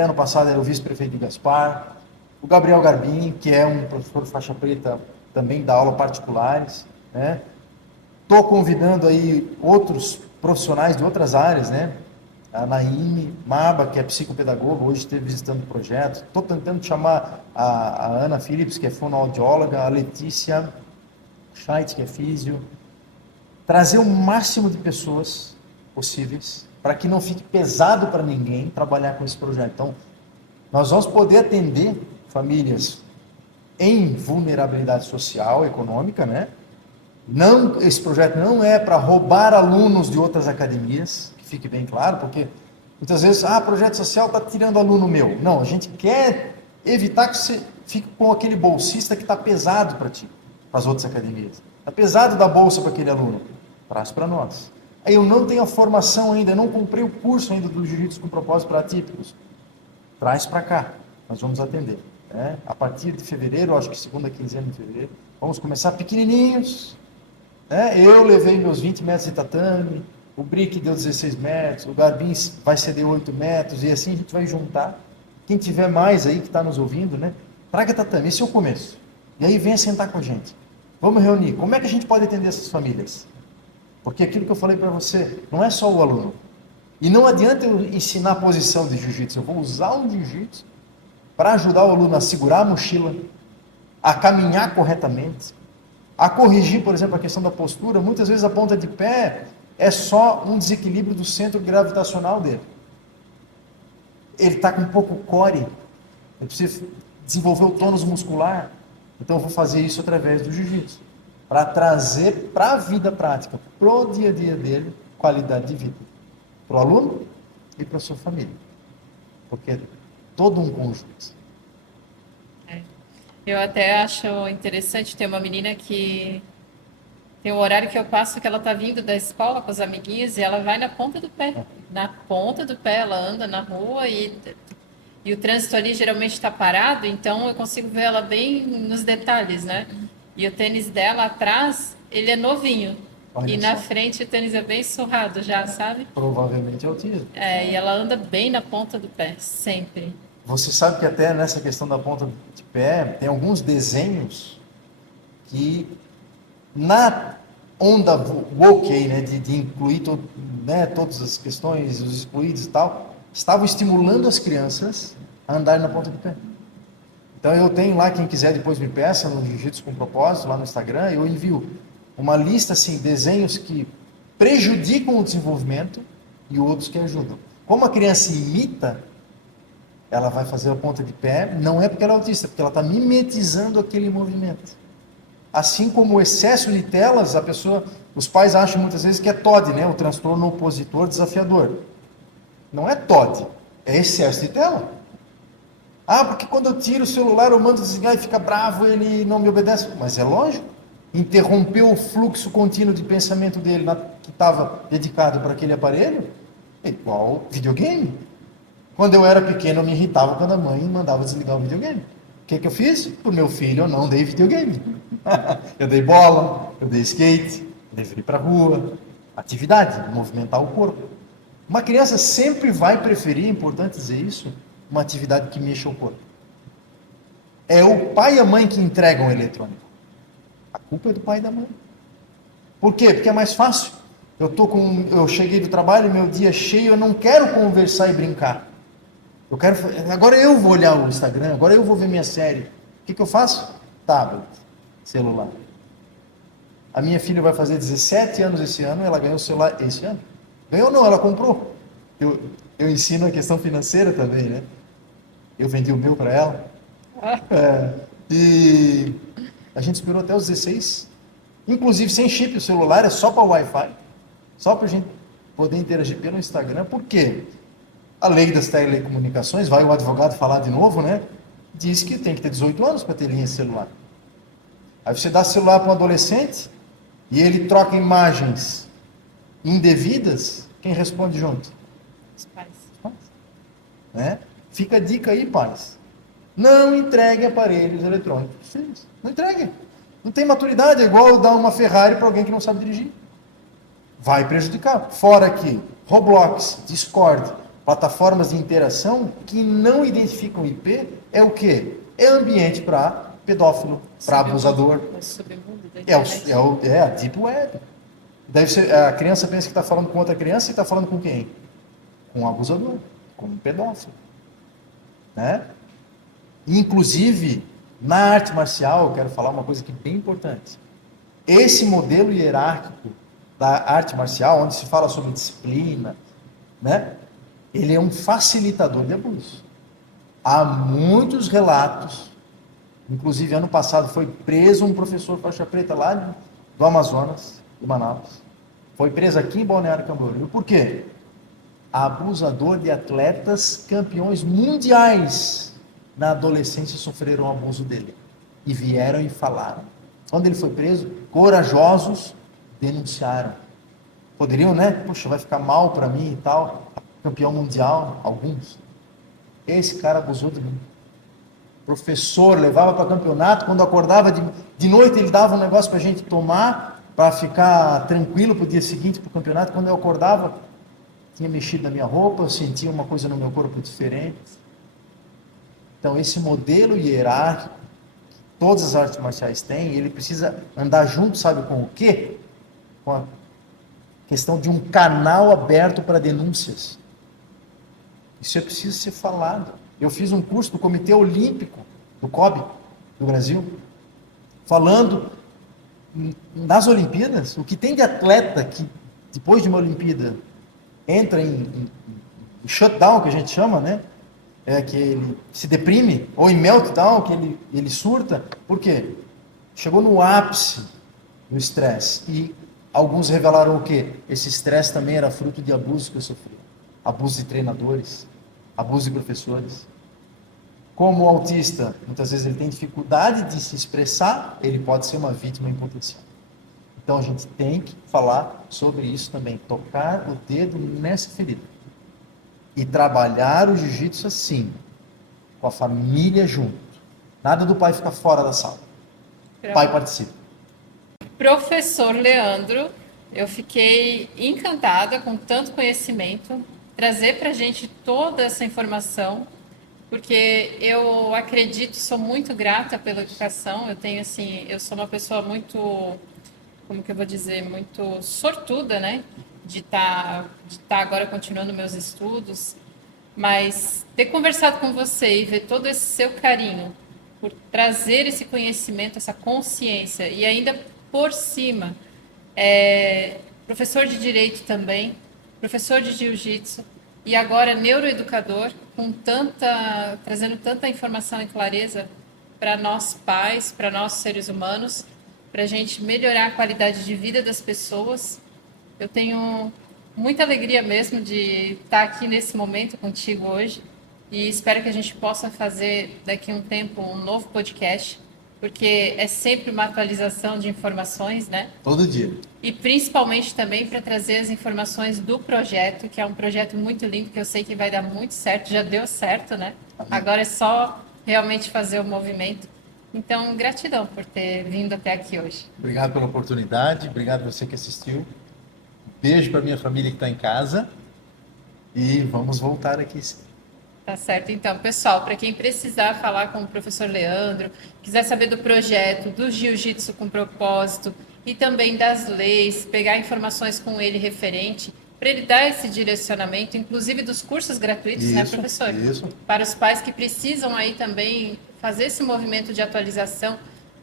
ano passado era o vice-prefeito de Gaspar, o Gabriel Garbim, que é um professor faixa preta, também dá aula particulares, né? Estou convidando aí outros profissionais de outras áreas, né? A Naime Maba, que é psicopedagoga, hoje esteve visitando o projeto. Estou tentando chamar a Ana Phillips, que é fonoaudióloga, a Letícia Scheidt, que é físio. Trazer o máximo de pessoas possíveis para que não fique pesado para ninguém trabalhar com esse projeto. Então, nós vamos poder atender famílias em vulnerabilidade social, econômica, né? Não, esse projeto não é para roubar alunos de outras academias, que fique bem claro, porque muitas vezes, projeto social está tirando aluno meu. Não, a gente quer evitar que você fique com aquele bolsista que está pesado para ti, para as outras academias. Está pesado da bolsa para aquele aluno. Traz para nós. Aí eu não tenho a formação ainda, não comprei o curso ainda do jiu-jitsu com propósito para atípicos. Traz para cá, nós vamos atender. Né? A partir de fevereiro, acho que segunda quinzena de fevereiro, vamos começar pequenininhos. Né? Eu levei meus 20 metros de tatame, o Brick deu 16 metros, o Garbin vai ceder 8 metros, e assim a gente vai juntar. Quem tiver mais aí que está nos ouvindo, né? Traga tatame, esse é o começo. E aí venha sentar com a gente. Vamos reunir. Como é que a gente pode atender essas famílias? Porque aquilo que eu falei para você, não é só o aluno. E não adianta eu ensinar a posição de jiu-jitsu, eu vou usar o jiu-jitsu para ajudar o aluno a segurar a mochila, a caminhar corretamente, a corrigir, por exemplo, a questão da postura. Muitas vezes a ponta de pé é só um desequilíbrio do centro gravitacional dele. Ele está com pouco core, ele precisa desenvolver o tônus muscular. Então eu vou fazer isso através do jiu-jitsu, para trazer para a vida prática, para o dia a dia dele, qualidade de vida. Para o aluno e para a sua família. Porque é todo um conjunto. Eu até acho interessante ter uma menina que tem um horário que eu passo que ela tá vindo da escola com as amiguinhas e ela vai na ponta do pé. Na ponta do pé, ela anda na rua e o trânsito ali geralmente está parado, então eu consigo ver ela bem nos detalhes, né? E o tênis dela atrás, ele é novinho. Olha E na só. frente o tênis é bem surrado já, sabe? Provavelmente é autismo. E ela anda bem na ponta do pé, sempre. Você sabe que até nessa questão da ponta de pé, tem alguns desenhos que na onda woke, né, de incluir todas as questões, os excluídos e tal, estavam estimulando as crianças a andarem na ponta de pé. Então eu tenho lá, quem quiser depois me peça, no Jiu-Jitsu com Propósito, lá no Instagram, eu envio uma lista, assim, desenhos que prejudicam o desenvolvimento e outros que ajudam. Como a criança imita, ela vai fazer a ponta de pé, não é porque ela é autista, é porque ela está mimetizando aquele movimento. Assim como o excesso de telas, os pais acham muitas vezes que é TOD, né? O transtorno opositor desafiador. Não é TOD, é excesso de tela. Porque quando eu tiro o celular, eu mando desligar e fica bravo, ele não me obedece. Mas é lógico, interrompeu o fluxo contínuo de pensamento dele que estava dedicado para aquele aparelho, é igual videogame. Quando eu era pequeno, eu me irritava quando a mãe mandava desligar o videogame. O que eu fiz? Para o meu filho, eu não dei videogame. Eu dei bola, eu dei skate, levei para a rua. Atividade, movimentar o corpo. Uma criança sempre vai preferir, é importante dizer isso, uma atividade que mexa o corpo. É o pai e a mãe que entregam o eletrônico. A culpa é do pai e da mãe. Por quê? Porque é mais fácil. Eu cheguei do trabalho, meu dia cheio, eu não quero conversar e brincar. Agora eu vou olhar o Instagram, agora eu vou ver minha série. O que eu faço? Tablet. celular. A minha filha vai fazer 17 anos esse ano, ela ganhou o celular esse ano. Ganhou não, ela comprou. Eu ensino a questão financeira também, né? Eu vendi o meu para ela. E a gente esperou até os 16, inclusive sem chip, o celular é só para Wi-Fi, só para a gente poder interagir pelo Instagram. Por quê? A lei das telecomunicações, vai o advogado falar de novo, né? Diz que tem que ter 18 anos para ter linha de celular. Aí você dá celular para um adolescente e ele troca imagens indevidas, quem responde junto? Os pais. Né? Fica a dica aí, pais. Não entregue aparelhos eletrônicos. Não entregue. Não tem maturidade, é igual dar uma Ferrari para alguém que não sabe dirigir. Vai prejudicar. Fora que Roblox, Discord, plataformas de interação que não identificam IP, é o quê? É ambiente para pedófilo, para abusador. É a Deep Web. Deve ser, a criança pensa que está falando com outra criança e está falando com quem? Com um abusador, com um pedófilo. Né? Inclusive, na arte marcial, eu quero falar uma coisa que é bem importante. Esse modelo hierárquico da arte marcial, onde se fala sobre disciplina, né? Ele é um facilitador de abuso. Há muitos relatos, inclusive ano passado foi preso um professor faixa preta lá do Amazonas, de Manaus. Foi preso aqui em Balneário Camboriú. Por quê? Abusador de atletas campeões mundiais na adolescência sofreram abuso dele. E vieram e falaram. Quando ele foi preso, corajosos denunciaram. Poderiam, né? Puxa, vai ficar mal para mim e tal. Campeão mundial, alguns. Esse cara abusou de mim. Professor, levava para campeonato. Quando acordava de noite, ele dava um negócio para a gente tomar, para ficar tranquilo para o dia seguinte para o campeonato. Quando eu acordava, tinha mexido na minha roupa, eu sentia uma coisa no meu corpo diferente. Então, esse modelo hierárquico que todas as artes marciais têm, ele precisa andar junto, sabe com o quê? Com a questão de um canal aberto para denúncias. Isso é preciso ser falado. Eu fiz um curso do Comitê Olímpico do COB, do Brasil, falando nas Olimpíadas, o que tem de atleta que, depois de uma Olimpíada, entra em shutdown, que a gente chama, né? Que ele se deprime, ou em meltdown, que ele surta. Por quê? Chegou no ápice do estresse. E alguns revelaram o quê? Esse estresse também era fruto de abuso que eu sofri. Abuso de treinadores, abuso de professores. Como o autista, muitas vezes ele tem dificuldade de se expressar, ele pode ser uma vítima em potencial. Então a gente tem que falar sobre isso também, tocar o dedo nessa ferida. E trabalhar o jiu-jitsu assim, com a família junto. Nada do pai ficar fora da sala. O pai participa. Professor Leandro, eu fiquei encantada com tanto conhecimento, trazer para a gente toda essa informação, porque eu acredito, sou muito grata pela educação. Eu sou uma pessoa muito, como que eu vou dizer, muito sortuda, né? De estar agora continuando meus estudos, mas ter conversado com você e ver todo esse seu carinho por trazer esse conhecimento, essa consciência, e ainda por cima, professor de direito também, professor de jiu-jitsu e agora neuroeducador, trazendo tanta informação e clareza para nós pais, para nós seres humanos, para a gente melhorar a qualidade de vida das pessoas. Eu tenho muita alegria mesmo de estar aqui nesse momento contigo hoje e espero que a gente possa fazer daqui a um tempo um novo podcast, porque é sempre uma atualização de informações, né? Todo dia. E principalmente também para trazer as informações do projeto, que é um projeto muito lindo, que eu sei que vai dar muito certo, já deu certo, né? Agora é só realmente fazer o movimento. Então, gratidão por ter vindo até aqui hoje. Obrigado pela oportunidade, obrigado a você que assistiu. Beijo para minha família que está em casa e vamos voltar aqui. Tá certo. Então, pessoal, para quem precisar falar com o professor Leandro, quiser saber do projeto, do Jiu-Jitsu com propósito e também das leis, pegar informações com ele referente, para ele dar esse direcionamento, inclusive dos cursos gratuitos, isso, né, professor? Isso. Para os pais que precisam aí também fazer esse movimento de atualização,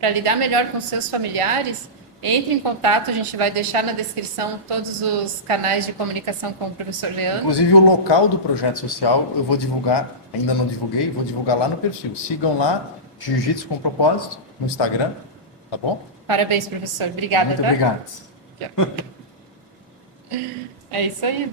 para lidar melhor com seus familiares, entre em contato, a gente vai deixar na descrição todos os canais de comunicação com o professor Leandro. Inclusive o local do projeto social eu vou divulgar, ainda não divulguei, vou divulgar lá no perfil. Sigam lá, Jiu-Jitsu com Propósito, no Instagram, tá bom? Parabéns, professor. Obrigada. Muito tá? obrigado. É isso aí.